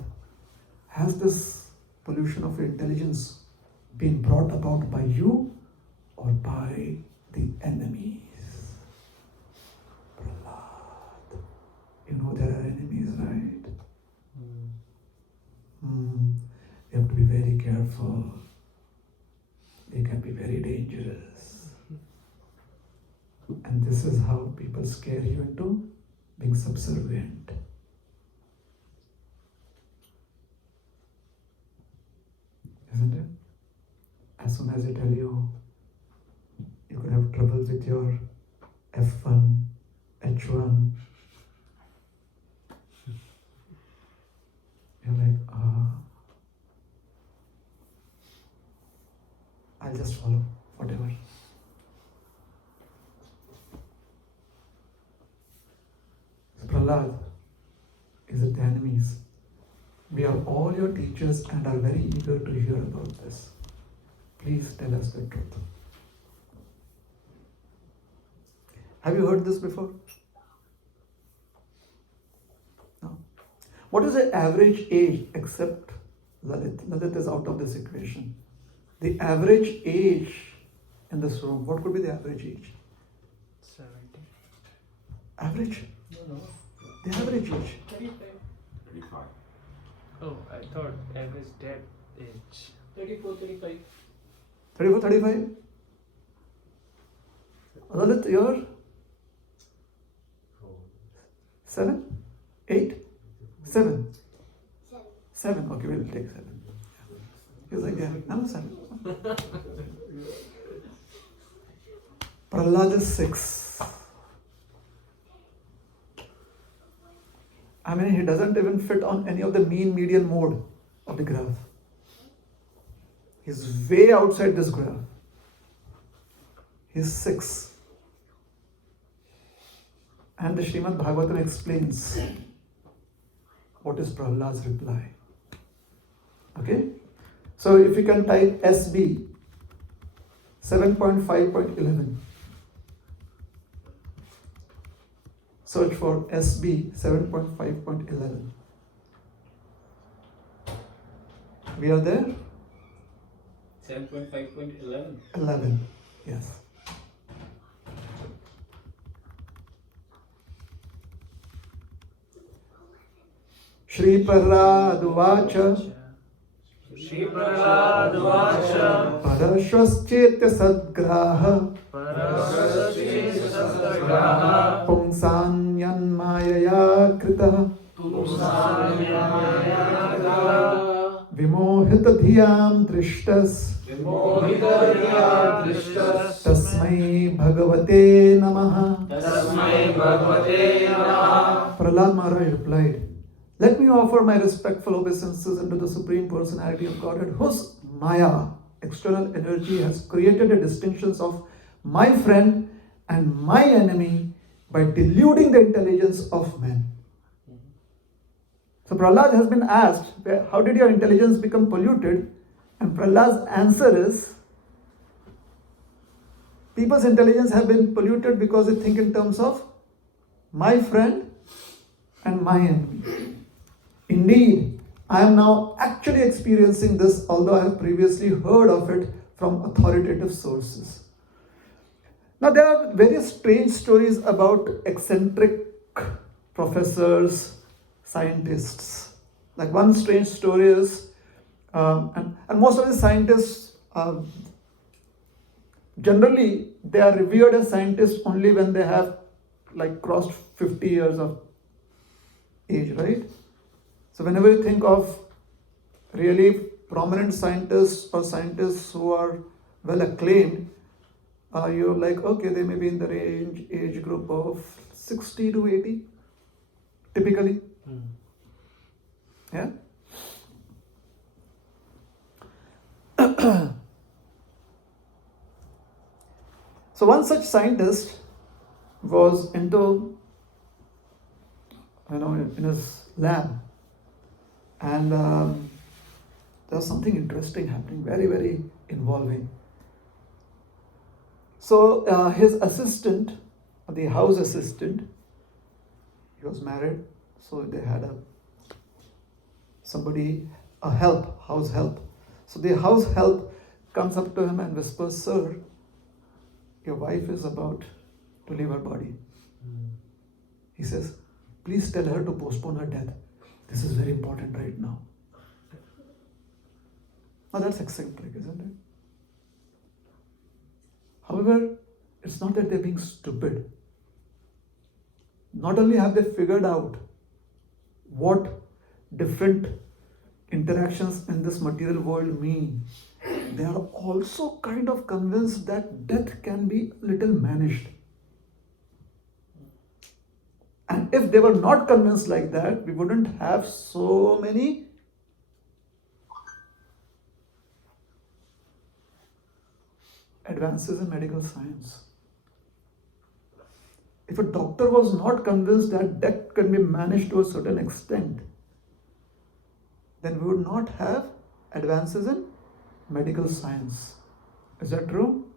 has this pollution of your intelligence been brought about by you or by the enemies?" Prahlad, you know there are enemies, right? You have to be very careful. They can be very dangerous. And this is how people scare you into being subservient. Isn't it? As soon as I tell you, you could have trouble with your F1, H1. You're like, I'll just follow, whatever. So Prahlad, is it the enemies? We are all your teachers and are very eager to hear about this. Please tell us the truth. Have you heard this before? No. What is the average age, except Lalit? Lalit is out of this equation. The average age in this room, what could be the average age? 70. Average? No. The average age. 35. Oh, I thought average death age. 34, 35. 34, 35? Lalit, you're? 7? 8? 7? 7. Okay, we'll take 7. He was like, yeah, I'm 7. Prahlad is 6. I mean, he doesn't even fit on any of the mean median mode of the graph. He's way outside this graph. He's 6. And the Srimad Bhagavatam explains what is Prahlad's reply. Okay? So if you can type SB 7.5.11. Search for SB 7.5.11. We are there? 7.5.11. 11. Yes. Shri Prahlad Uvacha Shri Prahlad Uvacha Parashvaschetya Sadgraha Parashvaschetya Sadgraha Pumsanyanmayaya Krita Vimohita Dhyam Drishtas Tasmai Bhagavate Namaha. Prahlad Maharaj replied, "Let me offer my respectful obeisances unto the Supreme Personality of Godhead, whose Maya, external energy, has created a distinction of my friend and my enemy by deluding the intelligence of men." So Prahlad has been asked, how did your intelligence become polluted? And Prahlad's answer is, people's intelligence have been polluted because they think in terms of my friend and my enemy. Indeed, I am now actually experiencing this, although I have previously heard of it from authoritative sources. Now, there are various strange stories about eccentric professors, scientists. Like one strange story is, and most of the scientists, generally, they are revered as scientists only when they have like crossed 50 years of age, right? So whenever you think of really prominent scientists or scientists who are well acclaimed, you're like, okay, they may be in the age group of 60 to 80, typically. Yeah? So one such scientist was into, in his lab, and there was something interesting happening, very, very involving. So his assistant, the house assistant, he was married, so they had a house help. So the house help comes up to him and whispers, "Sir, your wife is about to leave her body." He says, "Please tell her to postpone her death. This is very important right now." Now that's eccentric, isn't it? However, it's not that they're being stupid. Not only have they figured out what different interactions in this material world mean, they are also kind of convinced that death can be a little managed. And if they were not convinced like that, we wouldn't have so many advances in medical science. If a doctor was not convinced that death can be managed to a certain extent, then we would not have advances in medical science. Is that true?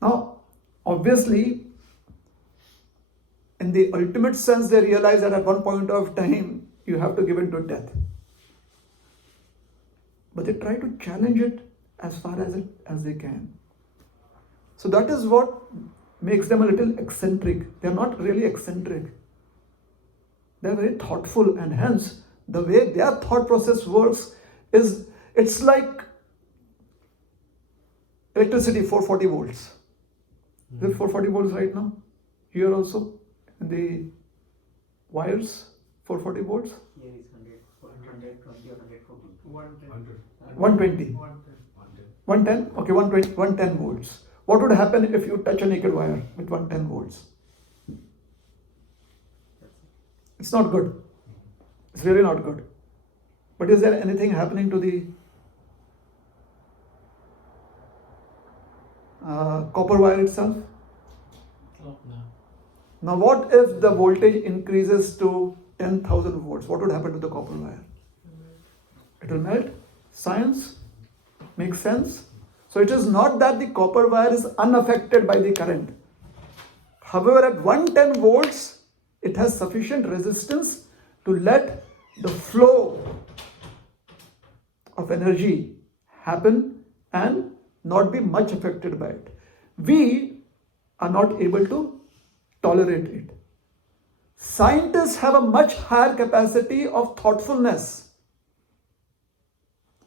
Now, obviously, in the ultimate sense, they realize that at one point of time, you have to give in to death. But they try to challenge it as far as they can. So that is what makes them a little eccentric. They are not really eccentric. They are very thoughtful, and hence the way their thought process works is, it's like electricity, 440 volts. Is it 440 volts right now? Here also in the wires, 440 volts? Here is 120 or 140. 120. 110? Okay, 110 volts. What would happen if you touch a naked wire with 110 volts? It's not good. It's really not good. But is there anything happening to the copper wire itself? Oh, no. Now what if the voltage increases to 10,000 volts? What would happen to the copper wire? It will melt. Science makes sense. So it is not that the copper wire is unaffected by the current. However, at 110 volts, it has sufficient resistance to let the flow of energy happen and not be much affected by it. We are not able to tolerate it. Scientists have a much higher capacity of thoughtfulness.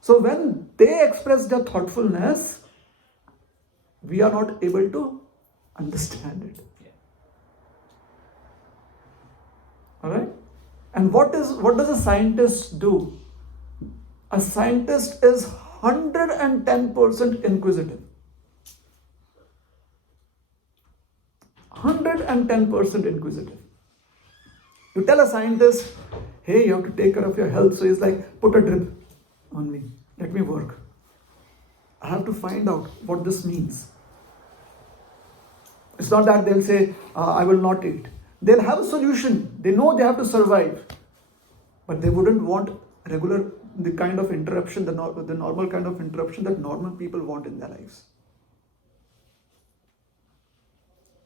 So when they express their thoughtfulness, we are not able to understand it. All right? And what does a scientist do? A scientist is 110% inquisitive. 110% inquisitive. You tell a scientist, "Hey, you have to take care of your health." So he's like, "Put a drip on me. Let me work. I have to find out what this means." It's not that they'll say, "I will not eat." They'll have a solution. They know they have to survive. But they wouldn't want the kind of interruption, the normal kind of interruption that normal people want in their lives.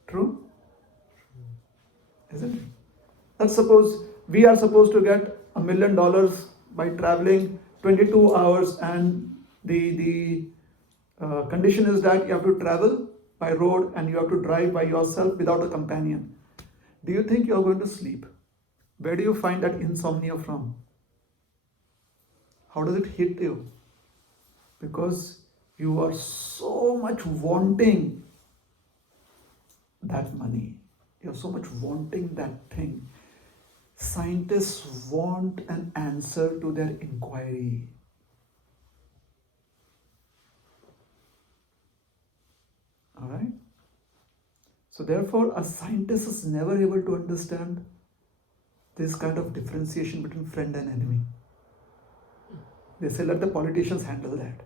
True? Isn't it? Let's suppose we are supposed to get $1 million by traveling 22 hours, and the condition is that you have to travel by road and you have to drive by yourself without a companion. Do you think you are going to sleep? Where do you find that insomnia from? How does it hit you? Because you are so much wanting that money. You are so much wanting that thing. Scientists want an answer to their inquiry. All right? So therefore, a scientist is never able to understand this kind of differentiation between friend and enemy. They say, let the politicians handle that.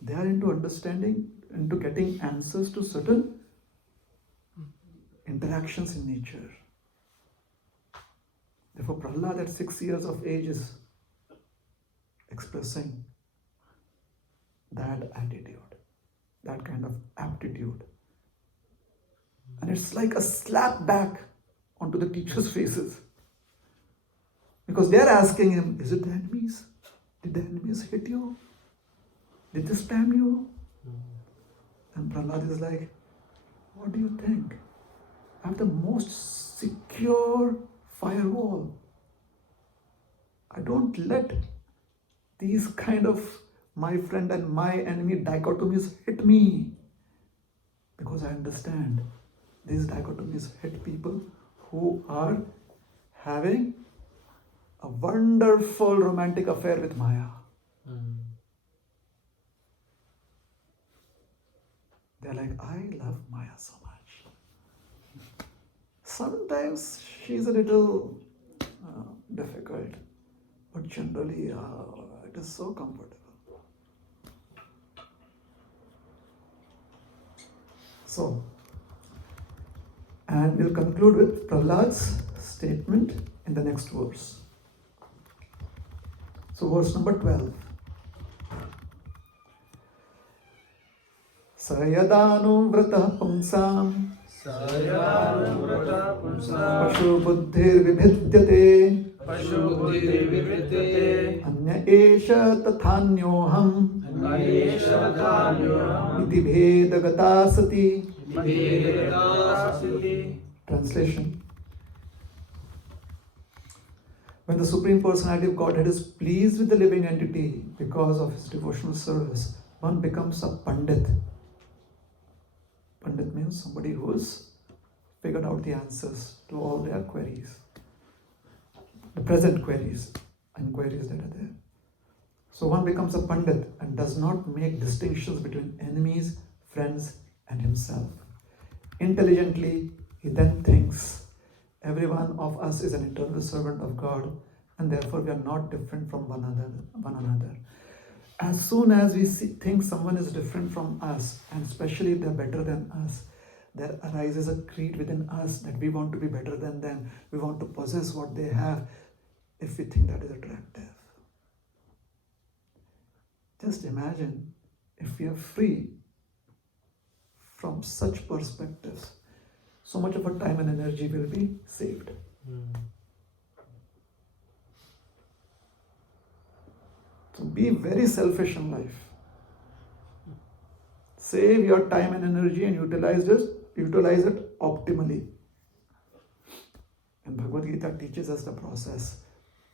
They are into understanding, into getting answers to certain interactions in nature. Therefore, Prahlad at 6 years of age is expressing that attitude, that kind of aptitude. And it's like a slap back onto the teachers' faces. Because they're asking him, is it the enemies? Did the enemies hit you? Did they spam you? And Prahlad is like, what do you think? I have the most secure firewall. I don't let these kind of my friend and my enemy dichotomies hit me. Because I understand these dichotomies hit people who are having a wonderful romantic affair with Maya. They're like, I love Maya so much. Sometimes she's a little difficult, but generally it is so comfortable. So, and we'll conclude with Prahlad's statement in the next verse. So, verse number 12. Sayadanu vrata pungsam pashu buddhir vibhidyate anya esha tathanyoham iti bhedagata sati. Translation. When the Supreme Personality of Godhead is pleased with the living entity because of his devotional service, one becomes a Pandit. Pandit means somebody who has figured out the answers to all their queries, the present queries and queries that are there. So one becomes a Pandit and does not make distinctions between enemies, friends, and himself. Intelligently, he then thinks every one of us is an eternal servant of God, and therefore we are not different from one another. As soon as we think someone is different from us, and especially if they're better than us, there arises a creed within us that we want to be better than them. We want to possess what they have if we think that is attractive. Just imagine if we are free from such perspectives, so much of our time and energy will be saved. So be very selfish in life. Save your time and energy and utilize it optimally. And Bhagavad Gita teaches us the process.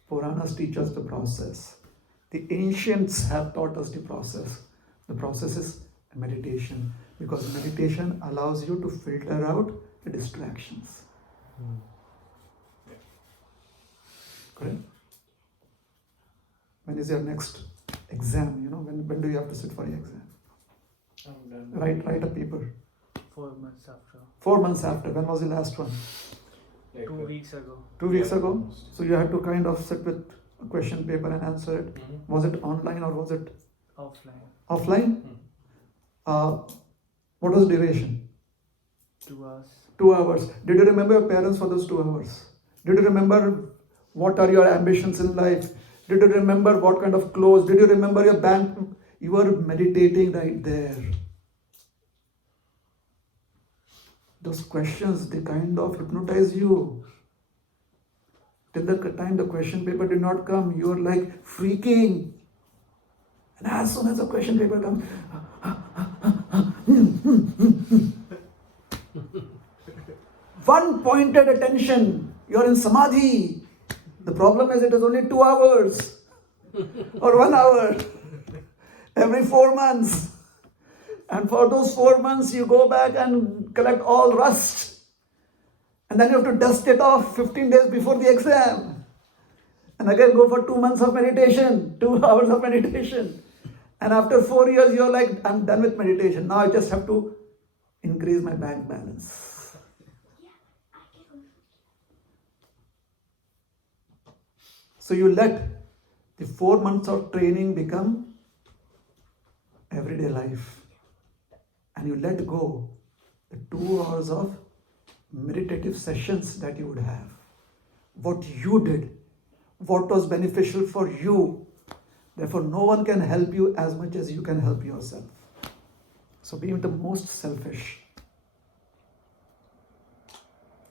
Puranas teach us the process. The ancients have taught us the process. The process is meditation, because meditation allows you to filter out the distractions. Correct? When is your next exam? When do you have to sit for your exam? Write a paper. 4 months after. 4 months after. When was the last one? 2 weeks ago. 2 weeks ago? So you had to kind of sit with a question paper and answer it. Was it online or was it Offline. offline? What was the duration? 2 hours. 2 hours. Did you remember your parents for those 2 hours? Did you remember what are your ambitions in life? Did you remember what kind of clothes? Did you remember your bank? You were meditating right there. Those questions, they kind of hypnotize you. Till the time the question paper did not come, you were like freaking. And as soon as the question paper comes, one pointed attention, you're in samadhi. The problem is it is only 2 hours or 1 hour every 4 months. And for those 4 months, you go back and collect all rust. And then you have to dust it off 15 days before the exam. And again go for 2 months of meditation, 2 hours of meditation. And after 4 years, you're like, I'm done with meditation. Now I just have to increase my bank balance. So you let the 4 months of training become everyday life and you let go the 2 hours of meditative sessions that you would have, what you did, what was beneficial for you. Therefore, no one can help you as much as you can help yourself. So be the most selfish.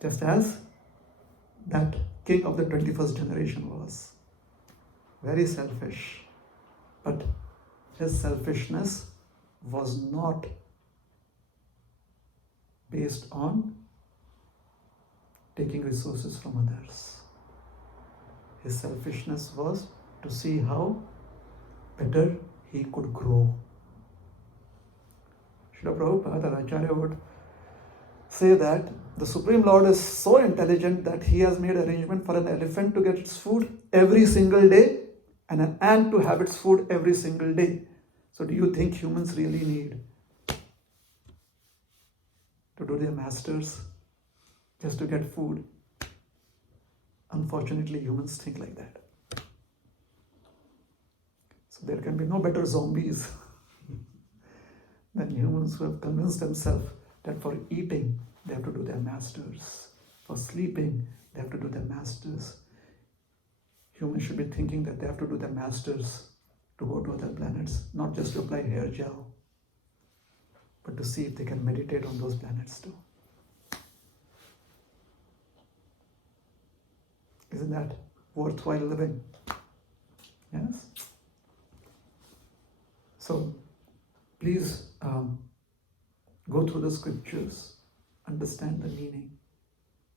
Just as that king of the 21st generation was. Very selfish. But his selfishness was not based on taking resources from others. His selfishness was to see how better he could grow. Srila Prabhupada, Acharya would say that the Supreme Lord is so intelligent that he has made arrangement for an elephant to get its food every single day and an ant to have its food every single day. So do you think humans really need to do their masters just to get food? Unfortunately, humans think like that. So there can be no better zombies than humans who have convinced themselves that for eating, they have to do their masters. For sleeping, they have to do their masters. Humans should be thinking that they have to do their masters to go to other planets, not just to apply hair gel, but to see if they can meditate on those planets too. Isn't that worthwhile living? Yes? So, please go through the scriptures, understand the meaning,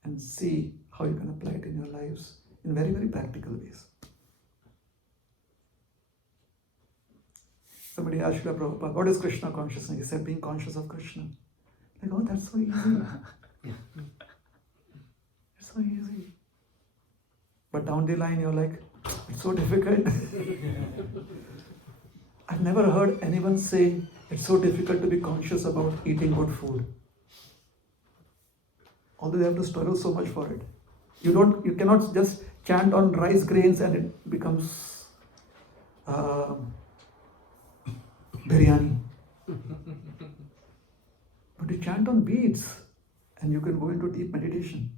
and see how you can apply it in your lives in very, very practical ways. Somebody asked Srila Prabhupada, what is Krishna consciousness? He said, being conscious of Krishna. Like, oh, that's so easy. It's so easy. But down the line, you're like, it's so difficult. I've never heard anyone say it's so difficult to be conscious about eating good food. Although they have to struggle so much for it. You cannot just chant on rice grains and it becomes biryani. But you chant on beads and you can go into deep meditation.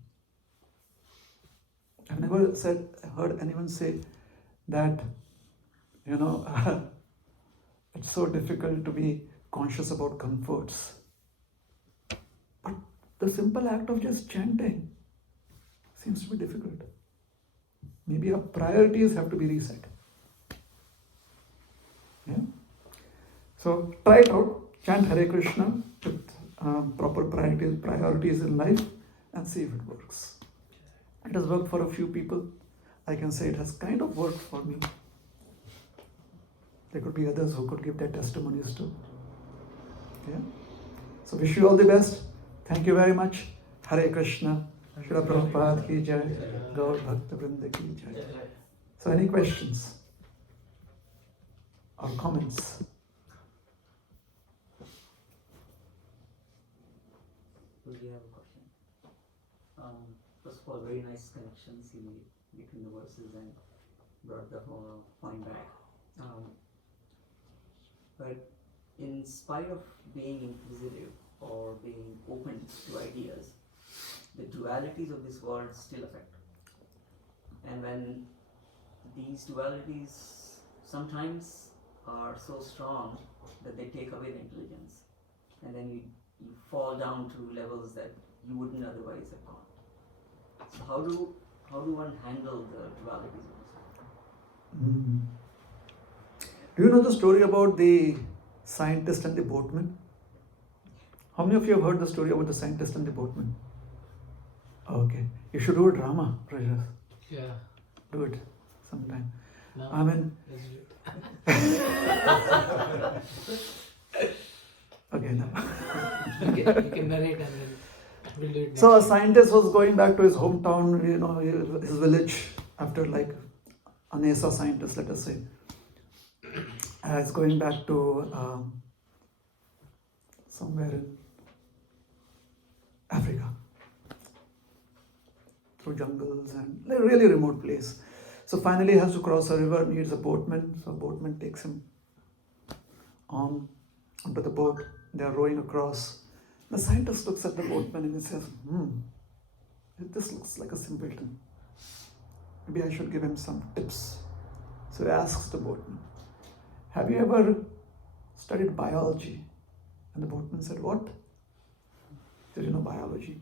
I've never heard anyone say that, it's so difficult to be conscious about comforts. But the simple act of just chanting seems to be difficult. Maybe our priorities have to be reset. Yeah? So try it out. Chant Hare Krishna with proper priorities in life and see if it works. It has worked for a few people. I can say it has kind of worked for me. There could be others who could give their testimonies too. Yeah? So wish you all the best. Thank you very much. Hare Krishna. Srila Prabhupada ki jai. Gaur Bhakta Vrinda ki jai. So any questions or comments? Do you have a question? First of all, very nice connections you made between the verses and brought the whole point back. But in spite of being inquisitive or being open to ideas, the dualities of this world still affect. And when these dualities sometimes are so strong that they take away the intelligence, and then you fall down to levels that you wouldn't otherwise have gone. So how do one handle the dualities of this world? Do you know the story about the scientist and the boatman? How many of you have heard the story about the scientist and the boatman? Okay. You should do a drama, Rajas. Yeah. Do it sometime. No. I mean, okay, no. You can narrate and then we'll do it next So a week. scientist was going back to his hometown, his village, after like a NASA scientist, let us say. He's going back to somewhere in Africa, through jungles and a really remote place. So finally he has to cross a river, needs a boatman. So a boatman takes him on onto the boat. They are rowing across. The scientist looks at the boatman and he says, this looks like a simpleton. Maybe I should give him some tips. So he asks the boatman, have you ever studied biology? And the boatman said, what? He said, biology.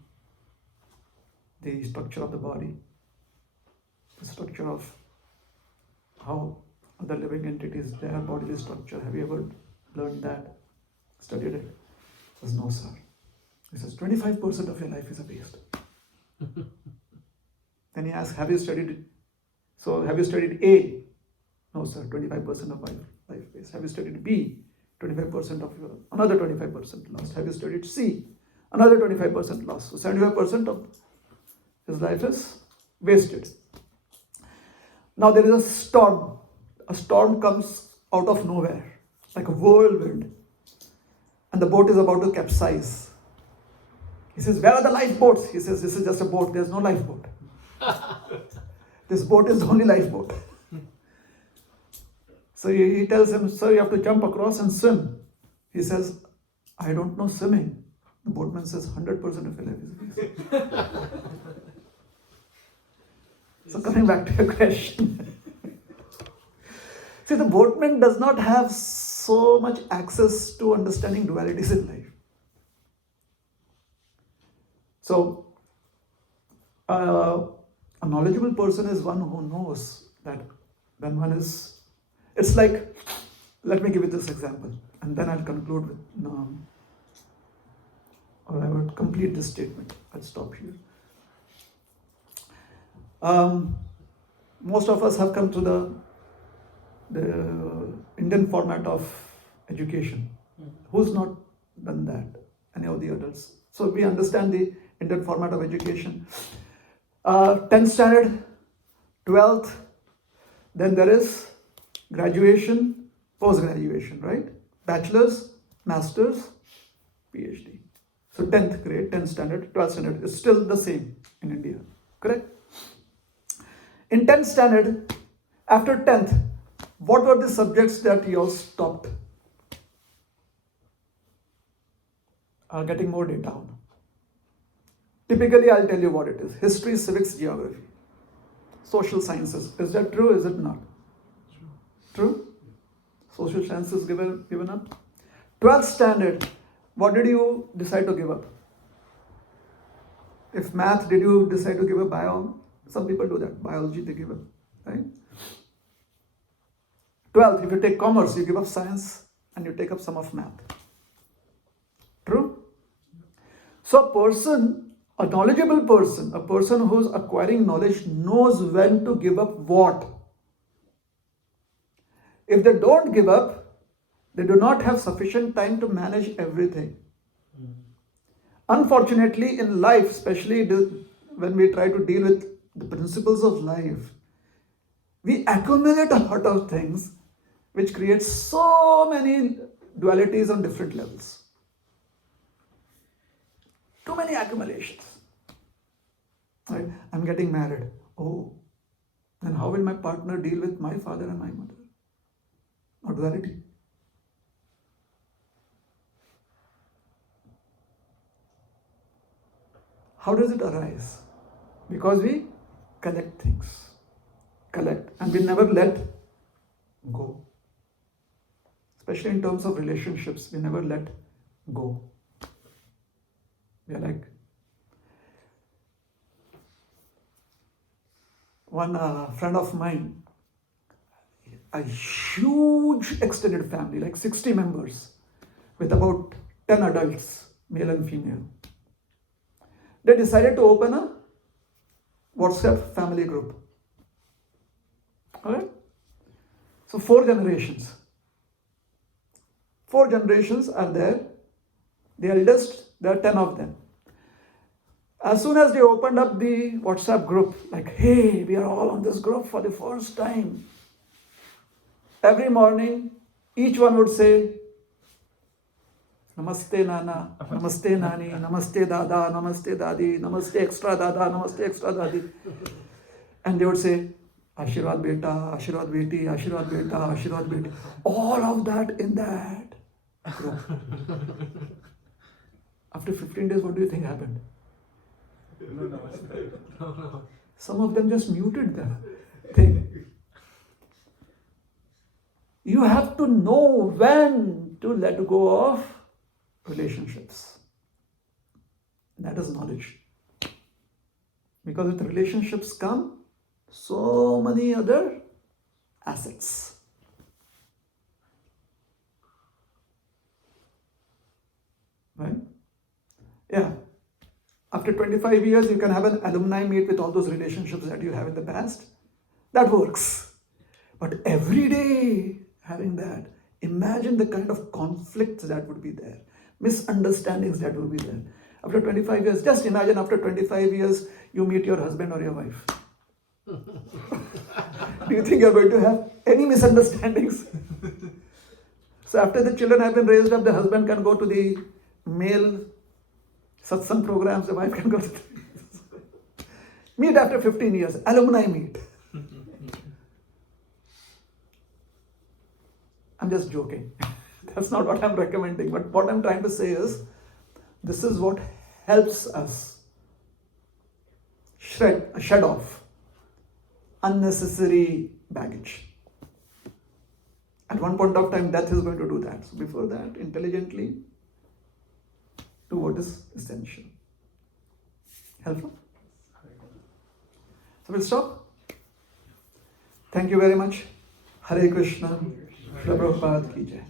The structure of the body, the structure of how other living entities, their bodily structure. Have you ever learned that? Studied it? He says, no, sir. He says, 25% of your life is a waste. Then he asks, have you studied it? So, have you studied A? No, sir, 25% of my life waste. Have you studied B? 25% of your, another 25% lost. Have you studied C? Another 25% lost. So, 75% of his life is wasted. Now, there is a storm. A storm comes out of nowhere, like a whirlwind. And the boat is about to capsize. He says, where are the lifeboats? He says, this is just a boat. There's no lifeboat. This boat is the only lifeboat. So he tells him, sir, you have to jump across and swim. He says, I don't know swimming. The boatman says, 100% of your life is waste. So coming back to your question. See, the boatman does not have so much access to understanding dualities in life. So, a knowledgeable person is one who knows that when one is, it's like, let me give you this example, and then I'll conclude with, or I will complete this statement. I'll stop here. Most of us have come to the Indian format of education. Who's not done that? Any of the adults? So we understand the Indian format of education. 10th standard, 12th, then there is graduation, post-graduation, right? Bachelor's, master's, PhD. So 10th grade, 10th standard, 12th standard is still the same in India, correct? In 10th standard, after 10th, what were the subjects that you all stopped? Getting more data on. Typically, I'll tell you what it is. History, civics, geography, social sciences. Is that true? Is it not? True? Social sciences given up. 12th standard, what did you decide to give up? If math, did you decide to give up bio? Some people do that. Biology, they give up, right? 12th, if you take commerce, you give up science and you take up some of math. True? So a knowledgeable person, a person who's acquiring knowledge knows when to give up what. If they don't give up, they do not have sufficient time to manage everything. Unfortunately, in life, especially when we try to deal with the principles of life, we accumulate a lot of things which creates so many dualities on different levels. Too many accumulations. Right? I'm getting married. Oh, then how will my partner deal with my father and my mother? Or duality. How does it arise? Because we collect things. And we never let go. Especially in terms of relationships, we never let go. We are like, one friend of mine, a huge extended family, like 60 members, with about 10 adults, male and female. They decided to open a WhatsApp family group. Alright? So 4 generations. 4 generations are there. The eldest, there are 10 of them. As soon as they opened up the WhatsApp group, like, hey, we are all on this group for the first time. Every morning, each one would say, Namaste Nana, Namaste Nani, Namaste Dada, Namaste Dadi, Namaste Extra Dada, Namaste Extra Dadi. And they would say, Ashirwad Beta, Ashirwad Beti, Ashirwad Beta, Ashirwad Beti. All of that in that. grow. After 15 days, what do you think happened? No. Some of them just muted the thing. You have to know when to let go of relationships. That is knowledge. Because with relationships come so many other assets. Right? Yeah. After 25 years, you can have an alumni meet with all those relationships that you have in the past. That works. But every day having that, imagine the kind of conflicts that would be there, misunderstandings that would be there. After 25 years, just imagine after 25 years, you meet your husband or your wife. Do you think you're going to have any misunderstandings? So after the children have been raised up, the husband can go to the male satsang programs, the wife can go to the meet after 15 years, alumni meet. I'm just joking. That's not what I'm recommending. But what I'm trying to say is, this is what helps us shed off unnecessary baggage. At one point of time, death is going to do that. So before that, intelligently do what is essential. Helpful? So we'll stop. Thank you very much. Hare Krishna. Shri Prabhupada ki jai.